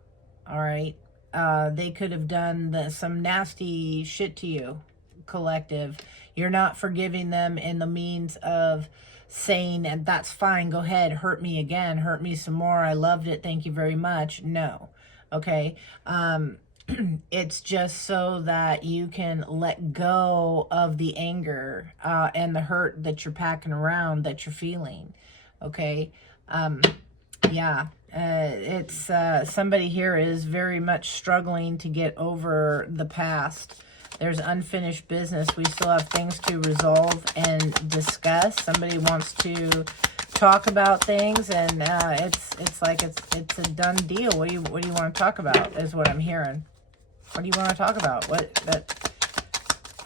All right? They could have done some nasty shit to you, collective. You're not forgiving them in the means of saying, and that's fine, go ahead, hurt me again, hurt me some more, I loved it, thank you very much. No. Okay? It's just so that you can let go of the anger and the hurt that you're packing around, that you're feeling. Okay? Yeah. It's somebody here is very much struggling to get over the past. There's unfinished business. We still have things to resolve and discuss. Somebody wants to talk about things, and it's like it's a done deal. What do you want to talk about is what I'm hearing. What do you want to talk about?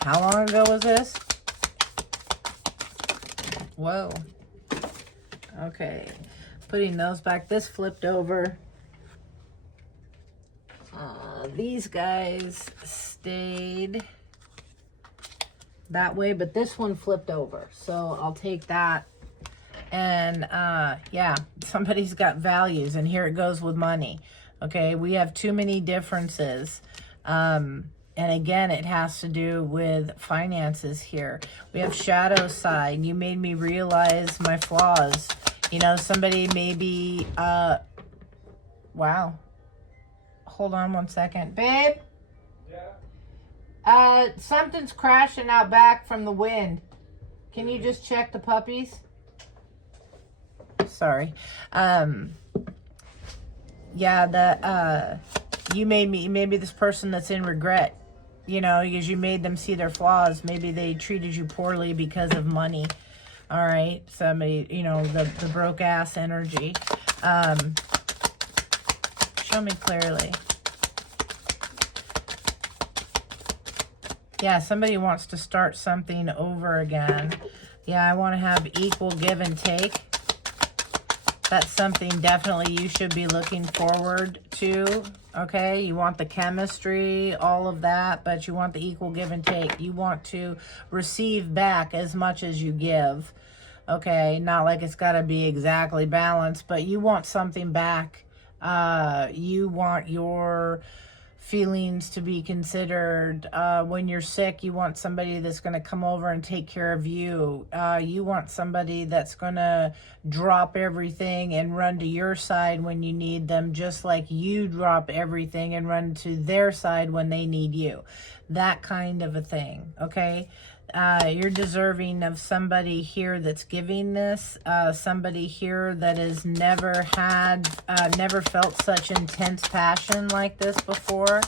How long ago was this? Whoa. Okay. Putting those back. This flipped over. These guys stayed that way, but this one flipped over. So I'll take that. And yeah, somebody's got values, and here it goes with money. Okay, we have too many differences. And again, it has to do with finances here. We have shadow side. You made me realize my flaws. You know, somebody maybe, wow. Hold on one second. Babe? Yeah? Something's crashing out back from the wind. Can you just check the puppies? Sorry. Yeah, maybe this person that's in regret, you know, because you made them see their flaws. Maybe they treated you poorly because of money. All right, somebody, you know, the broke ass energy. Show me clearly. Yeah, somebody wants to start something over again. Yeah, I want to have equal give and take. That's something definitely you should be looking forward to, okay? You want the chemistry, all of that, but you want the equal give and take. You want to receive back as much as you give, okay? Not like it's got to be exactly balanced, but you want something back. You want your feelings to be considered. When you're sick, you want somebody that's going to come over and take care of you. You want somebody that's going to drop everything and run to your side when you need them, just like you drop everything and run to their side when they need you. That kind of a thing, okay? You're deserving of somebody here that's giving this, somebody here that has never felt such intense passion like this before.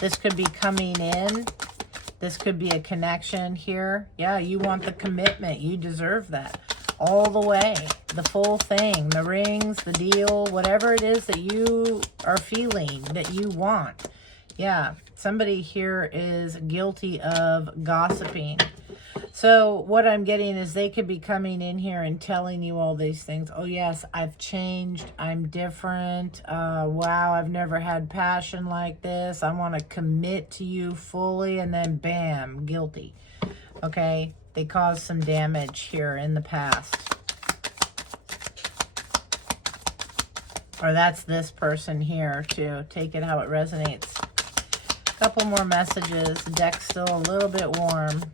This could be coming in. This could be a connection here. Yeah, you want the commitment. You deserve that. All the way. The full thing. The rings, the deal, whatever it is that you are feeling, that you want. Yeah, somebody here is guilty of gossiping. So what I'm getting is they could be coming in here and telling you all these things. Oh, yes, I've changed. I'm different. Wow, I've never had passion like this. I want to commit to you fully. And then, bam, guilty. Okay, they caused some damage here in the past. Or that's this person here, too. Take it how it resonates. Couple more messages. The deck's still a little bit warm.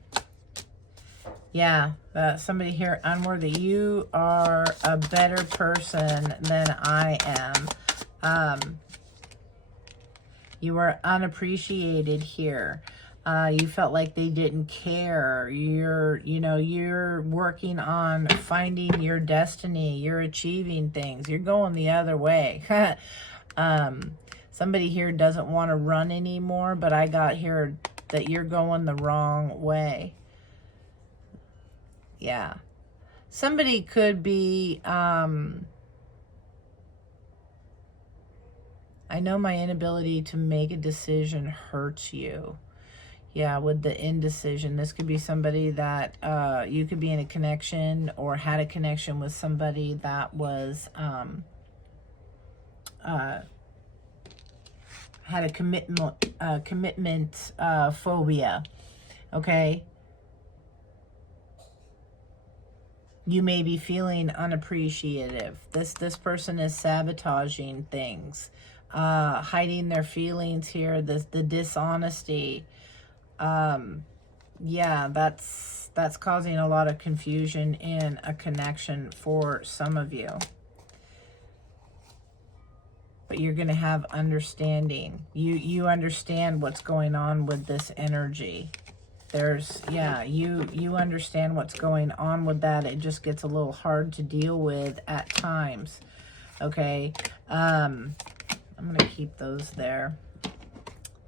Yeah, somebody here unworthy. You are a better person than I am. You are unappreciated here. You felt like they didn't care. You're working on finding your destiny. You're achieving things. You're going the other way. Somebody here doesn't want to run anymore, but I got here that you're going the wrong way. Yeah. Somebody could be, I know my inability to make a decision hurts you. Yeah, with the indecision. This could be somebody that you could be in a connection or had a connection with somebody that was, had a commitment phobia, okay? You may be feeling unappreciative. This person is sabotaging things, hiding their feelings here, the dishonesty. Yeah, that's causing a lot of confusion in a connection for some of you. But you're going to have understanding. You understand what's going on with this energy. You understand what's going on with that. It just gets a little hard to deal with at times. Okay. I'm going to keep those there.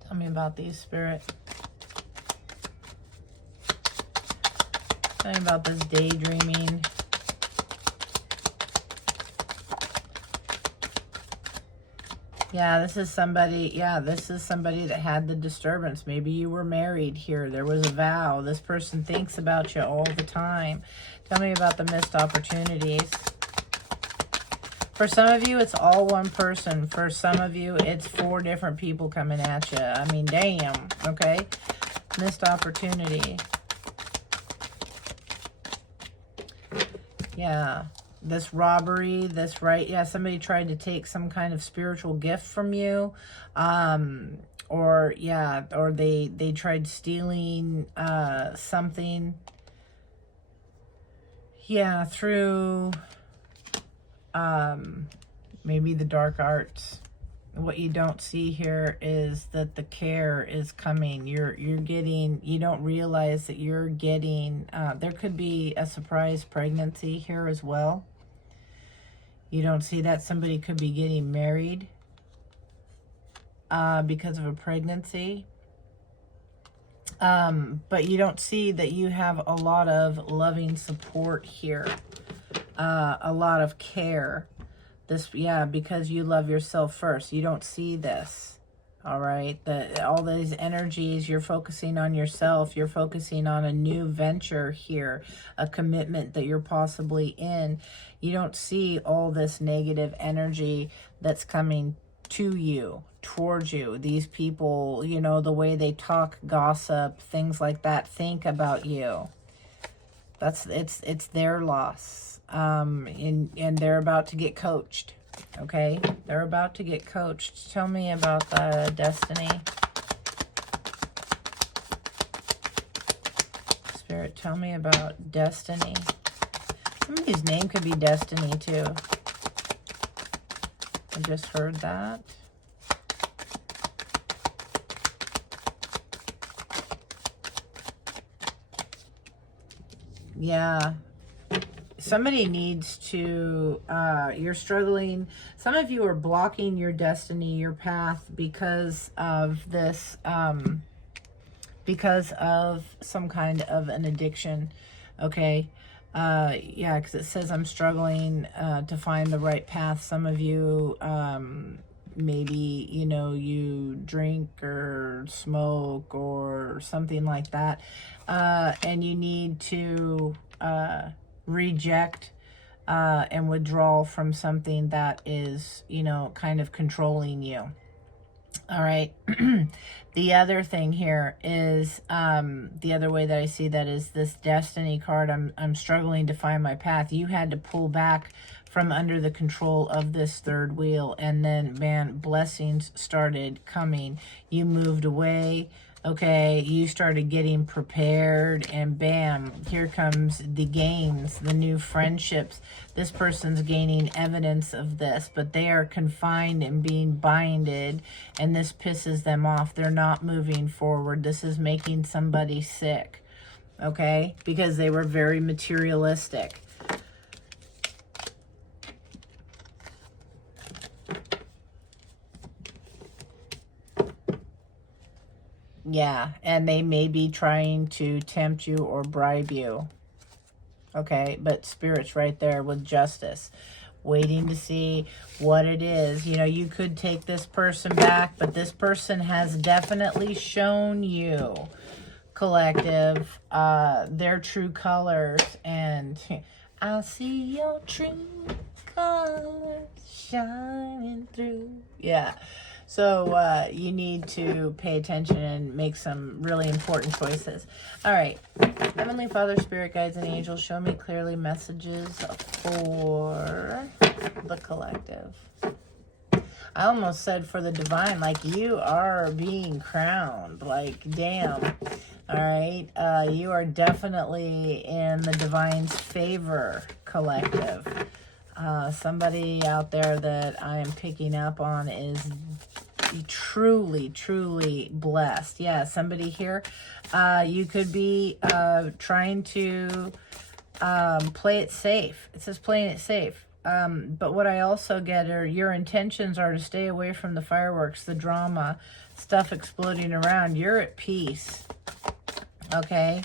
Tell me about these, Spirit. Tell me about this daydreaming. Yeah, this is somebody that had the disturbance. Maybe you were married here. There was a vow. This person thinks about you all the time. Tell me about the missed opportunities. For some of you, it's all one person. For some of you, it's 4 different people coming at you. I mean, damn, okay? Missed opportunity. Yeah. This robbery, yeah, somebody tried to take some kind of spiritual gift from you, or they tried stealing something, yeah, through maybe the dark arts. What you don't see here is that the care is coming. You're getting, you don't realize that you're getting, there could be a surprise pregnancy here as well. You don't see that. Somebody could be getting married because of a pregnancy. But you don't see that you have a lot of loving support here. A lot of care. Yeah, because you love yourself first. You don't see this. All right, all these energies, you're focusing on yourself. You're focusing on a new venture here, a commitment that you're possibly in. You don't see all this negative energy that's coming to you, towards you. These people, you know, the way they talk, gossip, things like that, think about you. It's their loss. And they're about to get coached. Okay, they're about to get coached. Tell me about the destiny. Spirit, tell me about destiny. Somebody's name could be Destiny too. I just heard that. Yeah. Somebody needs to, you're struggling. Some of you are blocking your destiny, your path, because of this, because of some kind of an addiction. Okay. Yeah, because it says I'm struggling to find the right path. Some of you, maybe, you know, you drink or smoke or something like that. And you need to, reject and withdraw from something that is, you know, kind of controlling you. All right. The other thing here is the other way that I see that is this destiny card. I'm struggling to find my path. You had to pull back from under the control of this third wheel, and then, man, blessings started coming. You moved away. Okay, you started getting prepared, and bam, here comes the gains, the new friendships. This person's gaining evidence of this, but they are confined and being binded, and this pisses them off. They're not moving forward. This is making somebody sick, okay, because they were very materialistic. Yeah, and they may be trying to tempt you or bribe you. Okay, but Spirit's right there with justice, waiting to see what it is. You know, you could take this person back, but this person has definitely shown you, collective, their true colors. And I see your true colors shining through. Yeah. So you need to pay attention and make some really important choices. All right. Heavenly Father, Spirit, Guides, and Angels, show me clearly messages for the collective. I almost said for the divine, like you are being crowned. Like, damn. All right. You are definitely in the divine's favor, collective. Somebody out there that I am picking up on is truly blessed. Yeah, somebody here, you could be trying to play it safe. It says playing it safe. But what I also get are your intentions are to stay away from the fireworks, the drama, stuff exploding around. You're at peace. Okay?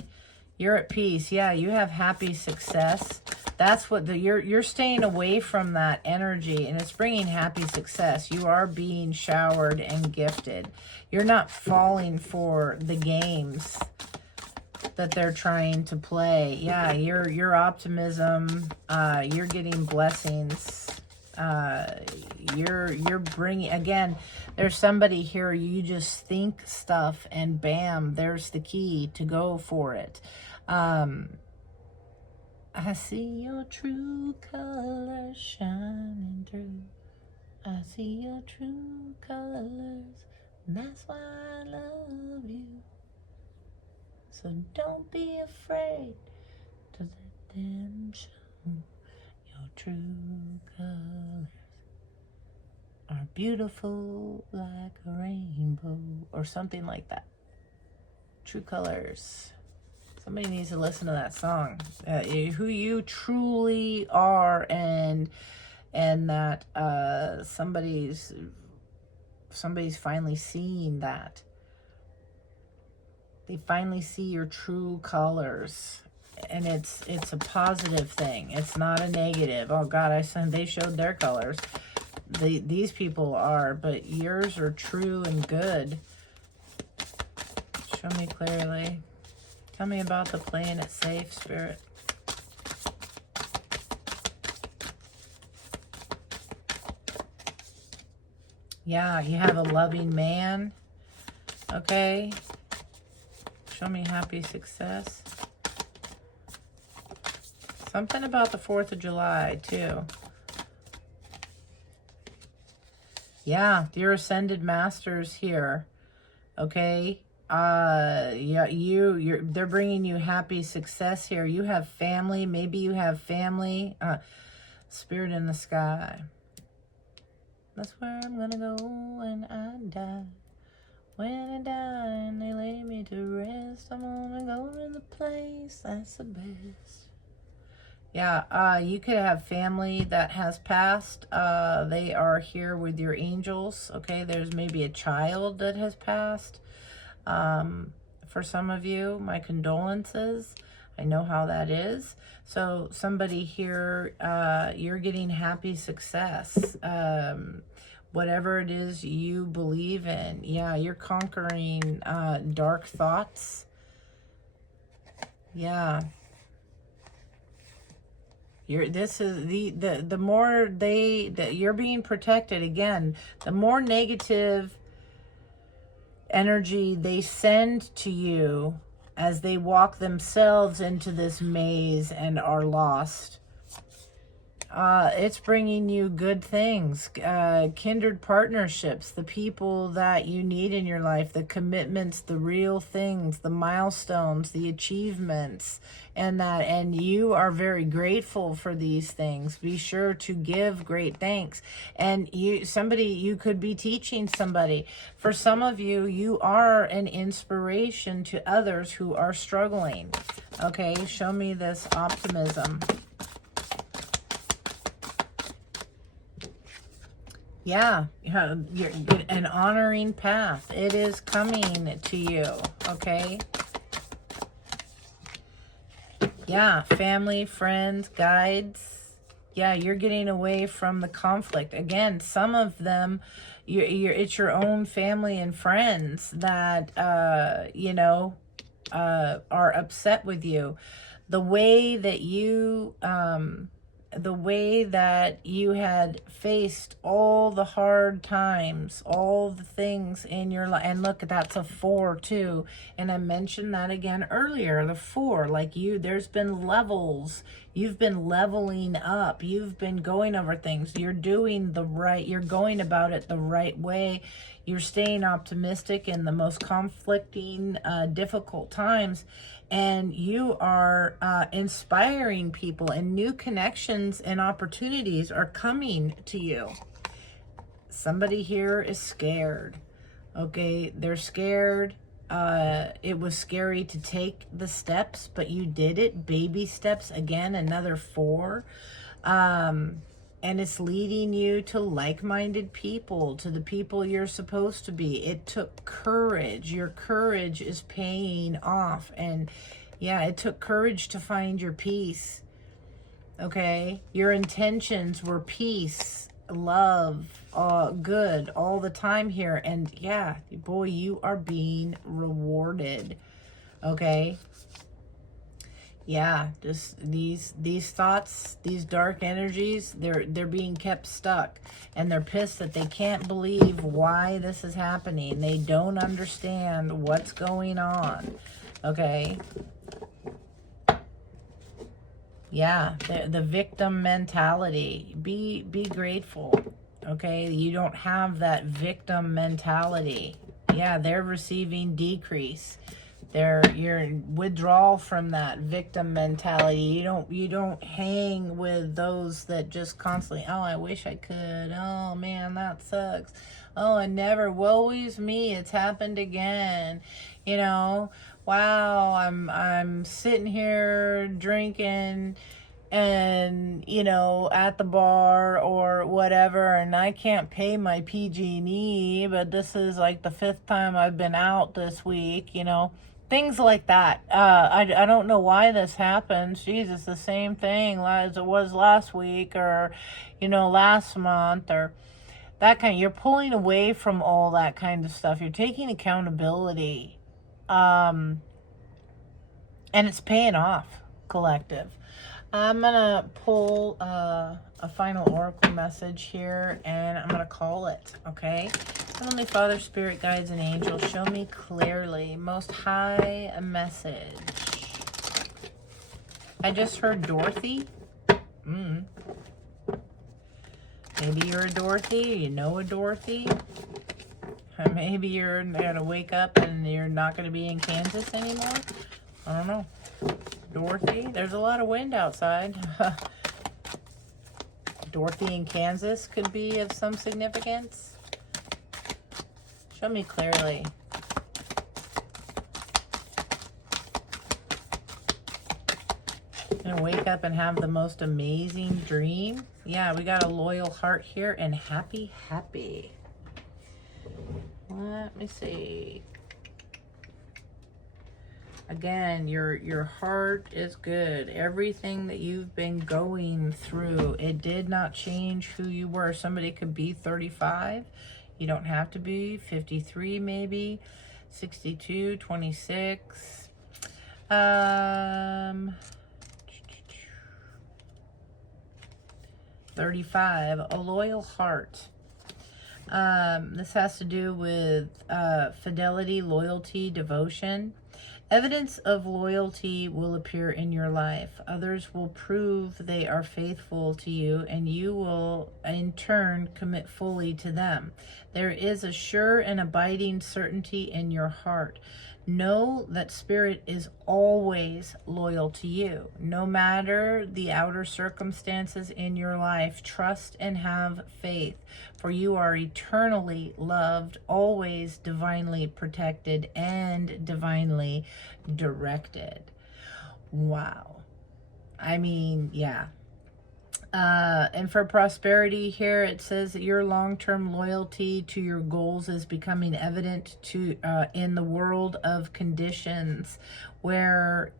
You're at peace. Yeah, you have happy success. That's what you're staying away from that energy, and it's bringing happy success. You are being showered and gifted. You're not falling for the games that they're trying to play. Yeah, your optimism, you're getting blessings. You're bringing, again, there's somebody here, you just think stuff and bam, there's the key to go for it. I see your true colors shining through. I see your true colors, and that's why I love you. So don't be afraid to let them show. Your true colors are beautiful like a rainbow, or something like that. True colors. Somebody needs to listen to that song. Who you truly are, and and that somebody's finally seeing that. They finally see your true colors, and it's a positive thing. It's not a negative. Oh God, they showed their colors. These people are, but yours are true and good. Show me clearly. Tell me about the playing it safe, Spirit. Yeah, you have a loving man. Okay. Show me happy success. Something about the 4th of July, too. Yeah, your ascended masters here. Okay. Yeah, they're bringing you happy success here. You have family. Maybe you have family. Spirit in the sky. That's where I'm gonna go when I die. When I die and they lay me to rest, I'm gonna go to the place that's the best. Yeah, you could have family that has passed. They are here with your angels. Okay, there's maybe a child that has passed. For some of you, my condolences. I know how that is. So somebody here, you're getting happy success. Whatever it is you believe in. Yeah, you're conquering dark thoughts. Yeah. The more you're being protected. Again, the more negative energy they send to you as they walk themselves into this maze and are lost, it's bringing you good things, kindred partnerships, the people that you need in your life, the commitments, the real things, the milestones, the achievements, and you are very grateful for these things. Be sure to give great thanks. And you could be teaching somebody. For some of you, you are an inspiration to others who are struggling. Okay, show me this optimism. Yeah, you're an honoring path. It is coming to you, okay? Yeah, family, friends, guides. Yeah, you're getting away from the conflict. Again, some of them, it's your own family and friends that, are upset with you. The way that you had faced all the hard times, all the things in your life. And look, that's a 4 too. And I mentioned that again earlier, the 4, like there's been levels. You've been leveling up. You've been going over things. You're going about it the right way. You're staying optimistic in the most conflicting, difficult times. And you are inspiring people, and new connections and opportunities are coming to you. Somebody here is scared. Okay, they're scared. It was scary to take the steps, but you did it. Baby steps, again, another 4. And it's leading you to like-minded people, to the people you're supposed to be. It took courage. Your courage is paying off. And yeah, it took courage to find your peace. Okay? Your intentions were peace, love, good all the time here. And yeah, boy, you are being rewarded. Okay? Yeah, just these thoughts, these dark energies, they're being kept stuck, and they're pissed that they can't believe why this is happening. They don't understand what's going on. Okay? Yeah, the victim mentality. Be grateful. Okay? You don't have that victim mentality. Yeah, they're receiving decrease. You're withdrawal from that victim mentality. You don't hang with those that just constantly, oh, I wish I could. Oh man, that sucks. Oh, I never. Woe is me. It's happened again. Wow. I'm sitting here drinking, and, you know, at the bar or whatever, and I can't pay my PG&E, but this is like the 5th time I've been out this week, you know, things like that. I don't know why this happens. Jesus, the same thing as it was last week, or, you know, last month, or that kind. You're pulling away from all that kind of stuff. You're taking accountability, and it's paying off, collective. I'm going to pull a final oracle message here, and I'm going to call it, okay? Heavenly Father, Spirit, Guides, and Angels, show me clearly, Most High, a message. I just heard Dorothy. Maybe you're a Dorothy, or you know a Dorothy. Maybe you're going to wake up and you're not going to be in Kansas anymore. I don't know. Dorothy, there's a lot of wind outside. Dorothy in Kansas could be of some significance. Show me clearly. Gonna wake up and have the most amazing dream. Yeah, we got a loyal heart here, and happy. Let me see. Again, your heart is good. Everything that you've been going through, it did not change who you were. Somebody could be 35. You don't have to be 53, maybe 62, 26. 35, a loyal heart. This has to do with fidelity, loyalty, devotion. Evidence of loyalty will appear in your life. Others will prove they are faithful to you, and you will in turn commit fully to them. There is a sure and abiding certainty in your heart. Know that Spirit is always loyal to you, no matter the outer circumstances in your life. Trust and have faith, for you are eternally loved, always divinely protected, and divinely directed. Wow. I mean, yeah. And for prosperity here, it says that your long-term loyalty to your goals is becoming evident to in the world of conditions where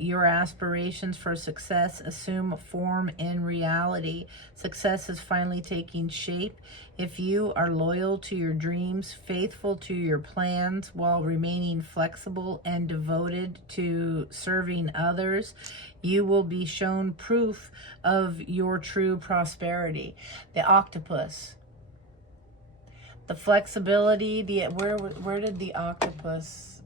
your aspirations for success assume form in reality. Success is finally taking shape. If you are loyal to your dreams, faithful to your plans, while remaining flexible and devoted to serving others, you will be shown proof of your true prosperity. The octopus. The flexibility, where did the octopus,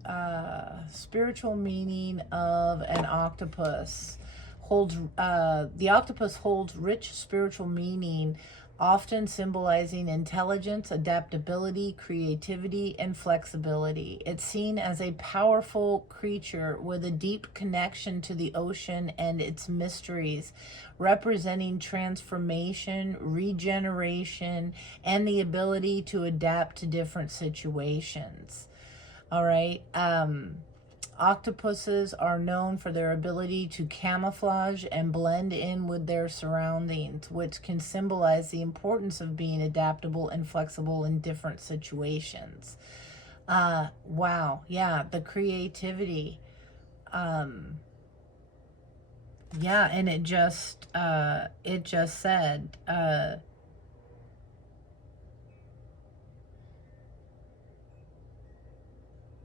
spiritual meaning of an octopus holds, the octopus holds rich spiritual meaning, often symbolizing intelligence, adaptability, creativity, and flexibility. It's seen as a powerful creature with a deep connection to the ocean and its mysteries, representing transformation, regeneration, and the ability to adapt to different situations. All right. Octopuses are known for their ability to camouflage and blend in with their surroundings, which can symbolize the importance of being adaptable and flexible in different situations. Wow. Yeah, the creativity. Yeah, and it just said,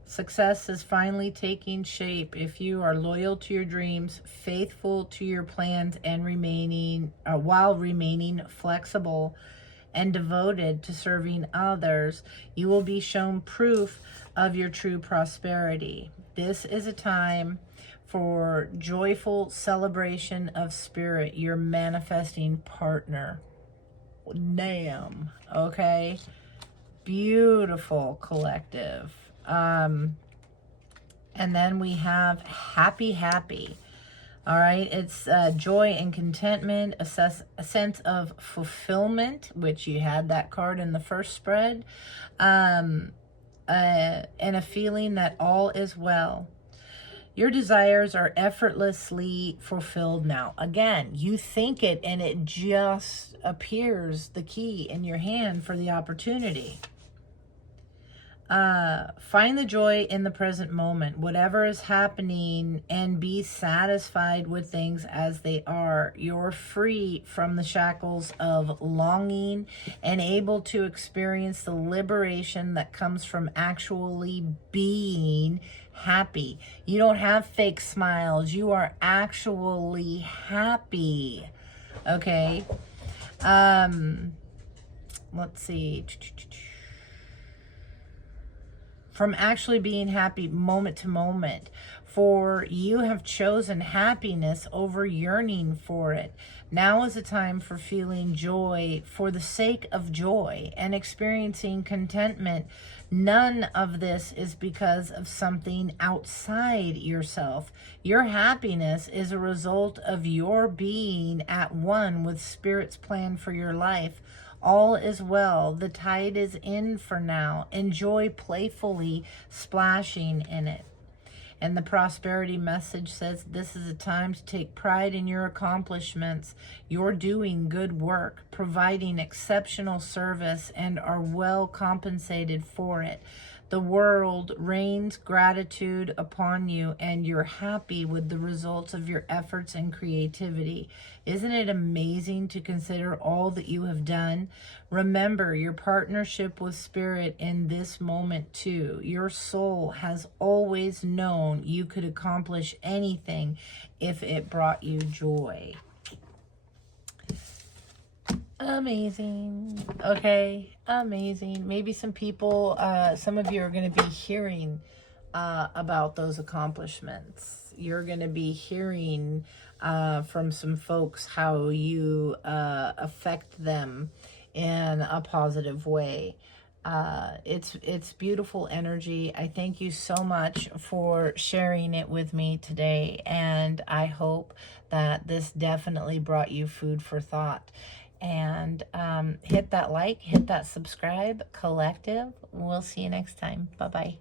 success is finally taking shape if you are loyal to your dreams, faithful to your plans, and while remaining flexible and devoted to serving others. You will be shown proof of your true prosperity. This is a time for joyful celebration of Spirit, your manifesting partner. Damn. Okay. Beautiful, collective. And then we have happy. All right, it's joy and contentment, a sense of fulfillment, which you had that card in the first spread, and a feeling that all is well. Your desires are effortlessly fulfilled now. Again, you think it and it just appears, the key in your hand for the opportunity. Find the joy in the present moment, whatever is happening, and be satisfied with things as they are. You're free from the shackles of longing and able to experience the liberation that comes from actually being happy. You don't have fake smiles. You are actually happy. Okay. Let's see. From actually being happy moment to moment. For you have chosen happiness over yearning for it. Now is a time for feeling joy for the sake of joy and experiencing contentment. None of this is because of something outside yourself. Your happiness is a result of your being at one with Spirit's plan for your life. All is well. The tide is in for now. Enjoy playfully splashing in it. And the prosperity message says this is a time to take pride in your accomplishments. You're doing good work, providing exceptional service, and are well compensated for it. The world rains gratitude upon you, and you're happy with the results of your efforts and creativity. Isn't it amazing to consider all that you have done? Remember your partnership with Spirit in this moment too. Your soul has always known you could accomplish anything if it brought you joy. Amazing. Okay, amazing. Maybe some people, some of you are going to be hearing about those accomplishments. You're going to be hearing from some folks how you affect them in a positive way. It's beautiful energy. I thank you so much for sharing it with me today, and I hope that this definitely brought you food for thought. And hit that like, hit that subscribe, collective. We'll see you next time. Bye-bye.